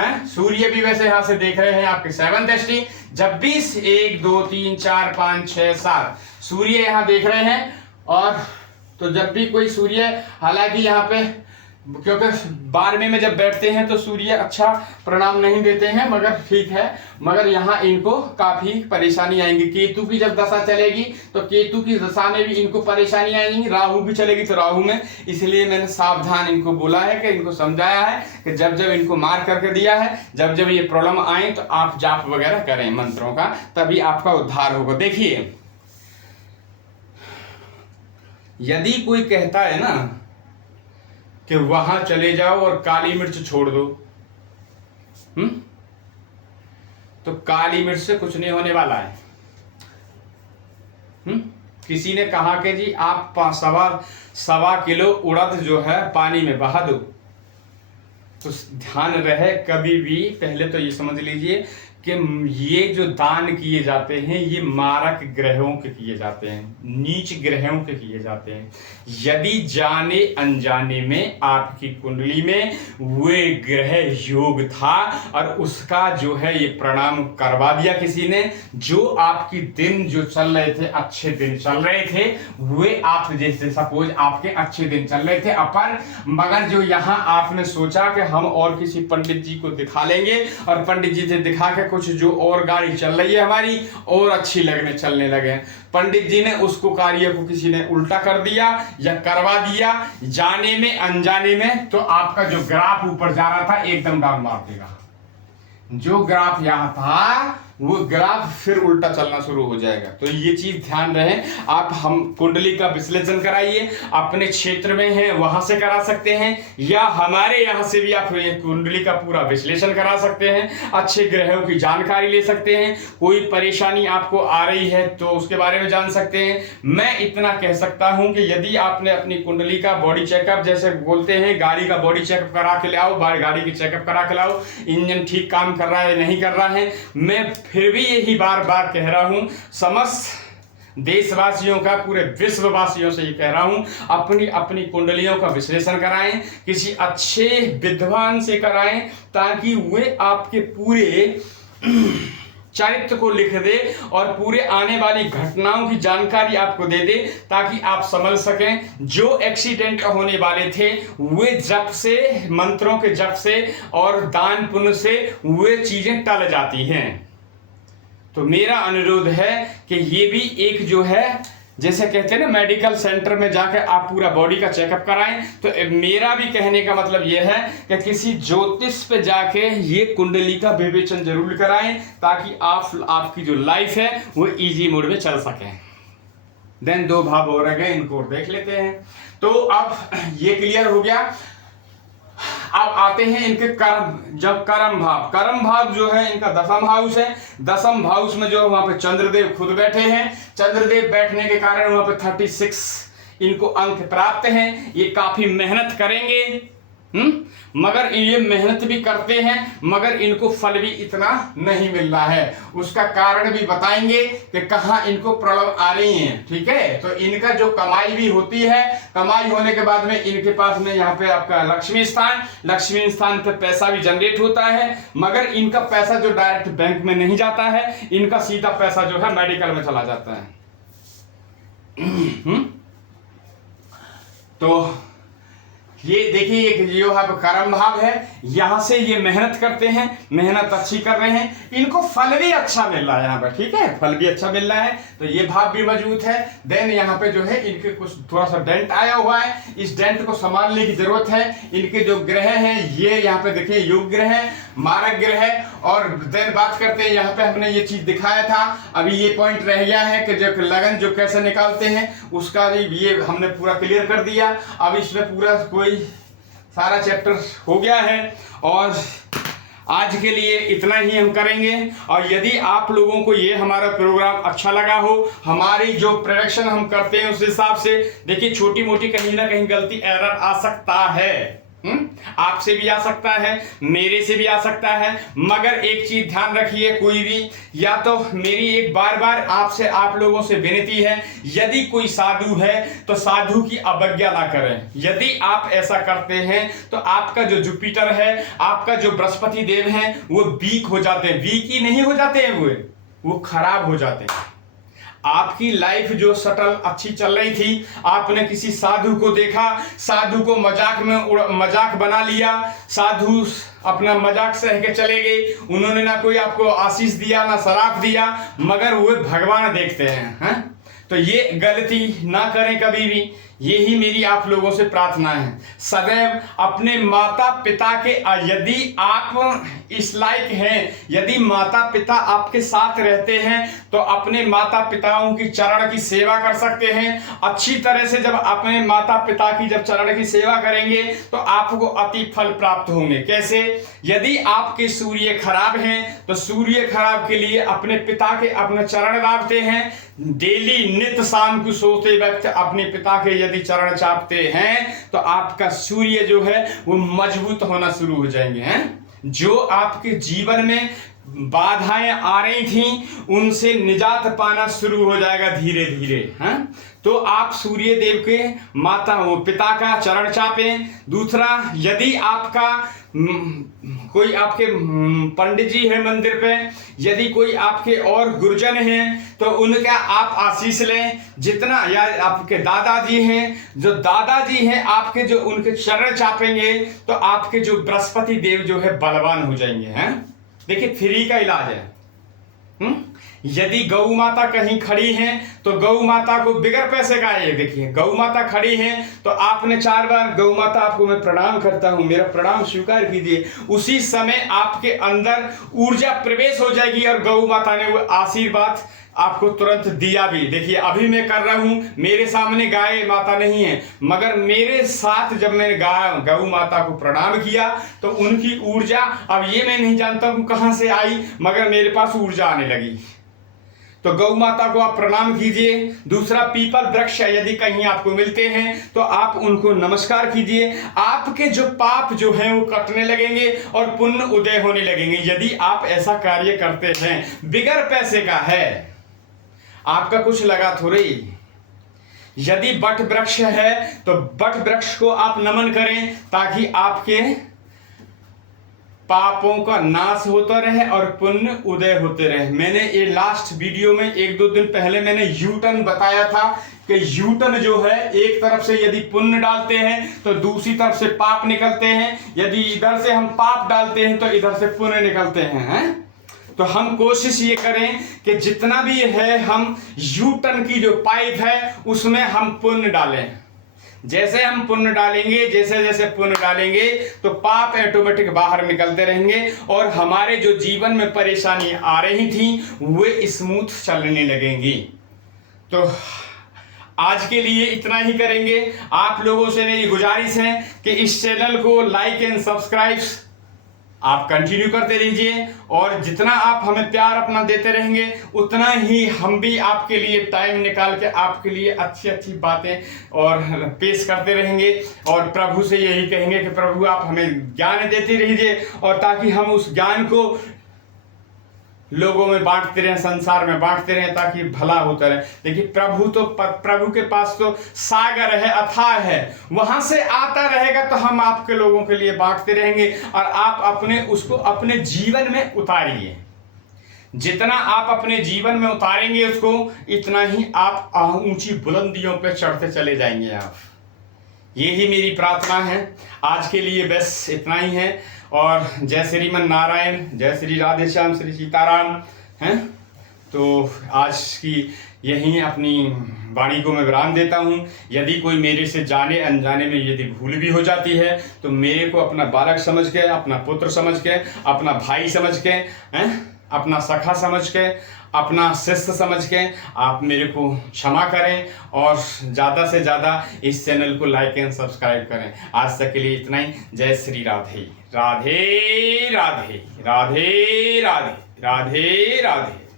हैं। सूर्य भी वैसे यहां से देख रहे हैं आपके 7 दृष्टि। जब भी 1 2 3 4 5 6 7 सूर्य यहां देख रहे हैं, और तो जब भी कोई सूर्य, हालांकि यहाँ पे क्योंकि 12वें में जब बैठते हैं तो सूर्य अच्छा परिणाम नहीं देते हैं, मगर ठीक है, मगर यहाँ इनको काफी परेशानी आएंगी। केतु की जब दशा चलेगी तो केतु की दशा में भी इनको परेशानी आएंगी, राहु की चलेगी तो राहु में। इसलिए मैंने सावधान इनको बोला है कि इनको समझाया है कि जब जब इनको मार करके दिया है, जब जब ये प्रॉब्लम आए तो आप जाप वगैरह करें मंत्रों का, तभी आपका उद्धार होगा। देखिए, यदि कोई कहता है ना कि वहां चले जाओ और काली मिर्च छोड़ दो, तो काली मिर्च से कुछ नहीं होने वाला है। किसी ने कहा कि जी आप 1.25 किलो उड़द जो है पानी में बहा दो, तो ध्यान रहे कभी भी, पहले तो ये समझ लीजिए कि ये जो दान किए जाते हैं ये मारक ग्रहों के किए जाते हैं, नीच ग्रहों के किए जाते हैं। यदि जाने अनजाने में आपकी कुंडली में वे ग्रह योग था और उसका जो है ये प्रणाम करवा दिया किसी ने, जो आपकी दिन जो चल रहे थे, अच्छे दिन चल रहे थे, वे आप जैसे सपोज आपके अच्छे दिन चल रहे थे अपन, मगर जो यहाँ आपने सोचा कि हम और किसी पंडित जी को दिखा लेंगे, और पंडित जी से दिखा के कुछ जो और गाड़ी चल रही है हमारी और अच्छी चलने लगे, पंडित जी ने उसको कार्य को किसी ने उल्टा कर दिया या करवा दिया जाने में अनजाने में, तो आपका जो ग्राफ ऊपर जा रहा था एकदम डाउन मार देगा। जो ग्राफ यहां था वो ग्राफ फिर उल्टा चलना शुरू हो जाएगा। तो ये चीज ध्यान रहे। आप हम कुंडली का विश्लेषण कराइए, अपने क्षेत्र में है वहां से करा सकते हैं, या हमारे यहाँ से भी आप कुंडली का पूरा विश्लेषण करा सकते हैं, अच्छे ग्रहों की जानकारी ले सकते हैं। कोई परेशानी आपको आ रही है तो उसके बारे में जान सकते हैं। मैं इतना कह सकता हूं कि यदि आपने अपनी कुंडली का बॉडी चेकअप, जैसे बोलते हैं गाड़ी का बॉडी चेकअप करा के ले आओ, गाड़ी की चेकअप करा के लाओ, इंजन ठीक काम कर रहा है नहीं कर रहा है, मैं फिर भी यही बार बार कह रहा हूं, समस्त देशवासियों का, पूरे विश्ववासियों से ये कह रहा हूं, अपनी अपनी कुंडलियों का विश्लेषण कराएं, किसी अच्छे विद्वान से कराएं, ताकि वे आपके पूरे चरित्र को लिख दे और पूरे आने वाली घटनाओं की जानकारी आपको दे दे, ताकि आप समझ सकें जो एक्सीडेंट होने वाले थे वे जप से, मंत्रों के जप से और दान पुण्य से वे चीजें टल जाती हैं। तो मेरा अनुरोध है कि ये भी एक जो है, जैसे कहते हैं ना मेडिकल सेंटर में जाकर आप पूरा बॉडी का चेकअप कराएं, तो मेरा भी कहने का मतलब यह है कि किसी ज्योतिष पे जाके ये कुंडली का विवेचन जरूर कराएं, ताकि आपकी जो लाइफ है वो इजी मोड में चल सके। देन 2 भाव हो रहे हैं, इनको देख लेते हैं। तो अब ये क्लियर हो गया। अब आते हैं इनके कर्म। जब कर्म भाव जो है इनका 10th हाउस है। 10th हाउस में जो वहां पे चंद्रदेव खुद बैठे हैं, चंद्रदेव बैठने के कारण वहां पे 36 इनको अंक प्राप्त हैं। ये काफी मेहनत करेंगे, मगर ये मेहनत भी करते हैं, मगर इनको फल भी इतना नहीं मिल रहा है। उसका कारण भी बताएंगे कि कहाँ इनको प्रॉब्लम आ रही है। ठीक है, तो इनका जो कमाई भी होती है, कमाई होने के बाद में इनके पास में यहाँ पे आपका लक्ष्मी स्थान पे पैसा भी जनरेट होता है, मगर इनका पैसा जो डायरेक्ट बैंक में नहीं जाता है, इनका सीधा पैसा जो है मेडिकल में चला जाता है। तो ये देखिए, एक जो है कर्म भाव है, यहां से ये मेहनत करते हैं, मेहनत अच्छी कर रहे हैं, इनको फल भी अच्छा मिल रहा है यहाँ पर। ठीक है, फल भी अच्छा मिल रहा है, तो ये भाव भी मजबूत है। देन यहाँ पे जो है इनके कुछ थोड़ा सा डेंट आया हुआ है, इस डेंट को संभालने की जरूरत है। इनके जो ग्रह हैं ये यहाँ पे देखिए योग ग्रह है, मारक ग्रह है। और देन बात करते हैं, यहाँ पे हमने ये चीज दिखाया था, अभी ये पॉइंट रह गया है कि जो लगन जो कैसे निकालते हैं उसका ये हमने पूरा क्लियर कर दिया। अब इसमें पूरा कोई सारा चैप्टर हो गया है, और आज के लिए इतना ही हम करेंगे। और यदि आप लोगों को ये हमारा प्रोग्राम अच्छा लगा हो, हमारी जो प्रोडक्शन हम करते हैं उस हिसाब से, देखिए छोटी मोटी कहीं ना कहीं गलती एरर आ सकता है, आपसे भी आ सकता है, मेरे से भी आ सकता है, मगर एक चीज ध्यान रखिए, कोई भी, या तो मेरी एक बार बार आपसे, आप लोगों से विनती है, यदि कोई साधु है तो साधु की अवज्ञा ना करें। यदि आप ऐसा करते हैं तो आपका जो जुपिटर है, आपका जो बृहस्पति देव है, वो वीक हो जाते हैं। वीक ही नहीं हो जाते हैं, वो खराब हो जाते हैं। आपकी लाइफ जो सटल अच्छी चल रही थी, आपने किसी साधु को देखा, साधु को मजाक बना लिया, साधु अपना मजाक सह के चले गए, उन्होंने ना कोई आपको आशीष दिया ना शराब दिया, मगर वो भगवान देखते हैं। तो ये गलती ना करें कभी भी, यही मेरी आप लोगों से प्रार्थना है। सदैव अपने माता पिता के, यदि आप इस लायक हैं, यदि माता पिता आपके साथ रहते हैं तो अपने माता पिताओं की चरण की सेवा कर सकते हैं। अच्छी तरह से जब अपने माता पिता की जब चरण की सेवा करेंगे तो आपको अति फल प्राप्त होंगे। कैसे? यदि आपके सूर्य खराब हैं तो सूर्य खराब के लिए अपने पिता के अपने चरण दाबते हैं, डेली नित्य शाम को सोते वक्त अपने पिता के यदि चरण चापते हैं तो आपका सूर्य जो है वो मजबूत होना शुरू हो जाएंगे हैं। जो आपके जीवन में बाधाएं आ रही थी उनसे निजात पाना शुरू हो जाएगा धीरे धीरे। हैं तो आप सूर्य देव के माता वो पिता का चरण चापें। दूसरा, यदि आपका कोई आपके पंडित जी है मंदिर पे, यदि कोई आपके और गुरुजन हैं तो उनका आप आशीष लें जितना, या आपके दादाजी हैं, जो दादाजी हैं आपके, जो उनके चरण चापेंगे तो आपके जो बृहस्पति देव जो है बलवान हो जाएंगे। हैं देखिए, फ्री का इलाज है। यदि गौ माता कहीं खड़ी हैं तो गौ माता को बिगर पैसे का, ये देखिए गौ माता खड़ी हैं तो आपने 4 बार गौ माता आपको मैं प्रणाम करता हूं, मेरा प्रणाम स्वीकार कीजिए, उसी समय आपके अंदर ऊर्जा प्रवेश हो जाएगी और गौ माता ने वो आशीर्वाद आपको तुरंत दिया भी। देखिए अभी मैं कर रहा हूं, मेरे सामने गाय माता नहीं है, मगर मेरे साथ जब मैंने गौ माता को प्रणाम किया तो उनकी ऊर्जा, अब ये मैं नहीं जानता हूं कहां से आई, मगर मेरे पास ऊर्जा आने लगी। तो गौ माता को आप प्रणाम कीजिए। दूसरा, पीपल वृक्ष यदि कहीं आपको मिलते हैं तो आप उनको नमस्कार कीजिए। आपके जो पाप जो हैं वो कटने लगेंगे और पुण्य उदय होने लगेंगे यदि आप ऐसा कार्य करते हैं। बिगर पैसे का है, आपका कुछ लगा थोड़ी। यदि बट वृक्ष है तो बट वृक्ष को आप नमन करें ताकि आपके पापों का नाश होता रहे और पुण्य उदय होते रहे। मैंने ये लास्ट वीडियो में 1-2 दिन पहले मैंने यूटर्न बताया था कि यूटर्न जो है, एक तरफ से यदि पुण्य डालते हैं तो दूसरी तरफ से पाप निकलते हैं, यदि इधर से हम पाप डालते हैं तो इधर से पुण्य निकलते हैं। तो हम कोशिश ये करें कि जितना भी है हम यूटर्न की जो पाइप है उसमें हम पुण्य डालें। जैसे हम पुण्य डालेंगे, जैसे जैसे पुण्य डालेंगे तो पाप ऑटोमेटिक बाहर निकलते रहेंगे और हमारे जो जीवन में परेशानी आ रही थी वे स्मूथ चलने लगेंगी। तो आज के लिए इतना ही करेंगे। आप लोगों से मेरी गुजारिश है कि इस चैनल को लाइक एंड सब्सक्राइब आप कंटिन्यू करते रहिए और जितना आप हमें प्यार अपना देते रहेंगे उतना ही हम भी आपके लिए टाइम निकाल के आपके लिए अच्छी अच्छी बातें और पेश करते रहेंगे। और प्रभु से यही कहेंगे कि प्रभु आप हमें ज्ञान देते रहिए और ताकि हम उस ज्ञान को लोगों में बांटते रहें, संसार में बांटते रहें ताकि भला होता रहे। देखिए प्रभु के पास तो सागर है, अथाह है, वहां से आता रहेगा तो हम आपके लोगों के लिए बांटते रहेंगे और आप अपने उसको अपने जीवन में उतारिए। जितना आप अपने जीवन में उतारेंगे उसको, इतना ही आप ऊंची बुलंदियों पे चढ़ते चले जाएंगे आप। यही मेरी प्रार्थना है। आज के लिए बस इतना ही है और जय श्रीमन नारायण, जय श्री राधे श्याम, श्री सीताराम हैं। तो आज की यहीं अपनी वाणी को मैं विराम देता हूँ। यदि कोई मेरे से जाने अनजाने में यदि भूल भी हो जाती है तो मेरे को अपना बालक समझ के, अपना पुत्र समझ के, अपना भाई समझ के, अपना सखा समझ के, अपना शिष्य समझ के आप मेरे को क्षमा करें और ज़्यादा से ज़्यादा इस चैनल को लाइक एंड सब्सक्राइब करें। आज तक के लिए इतना ही। जय श्री राधे राधे राधे राधे राधे राधे राधे।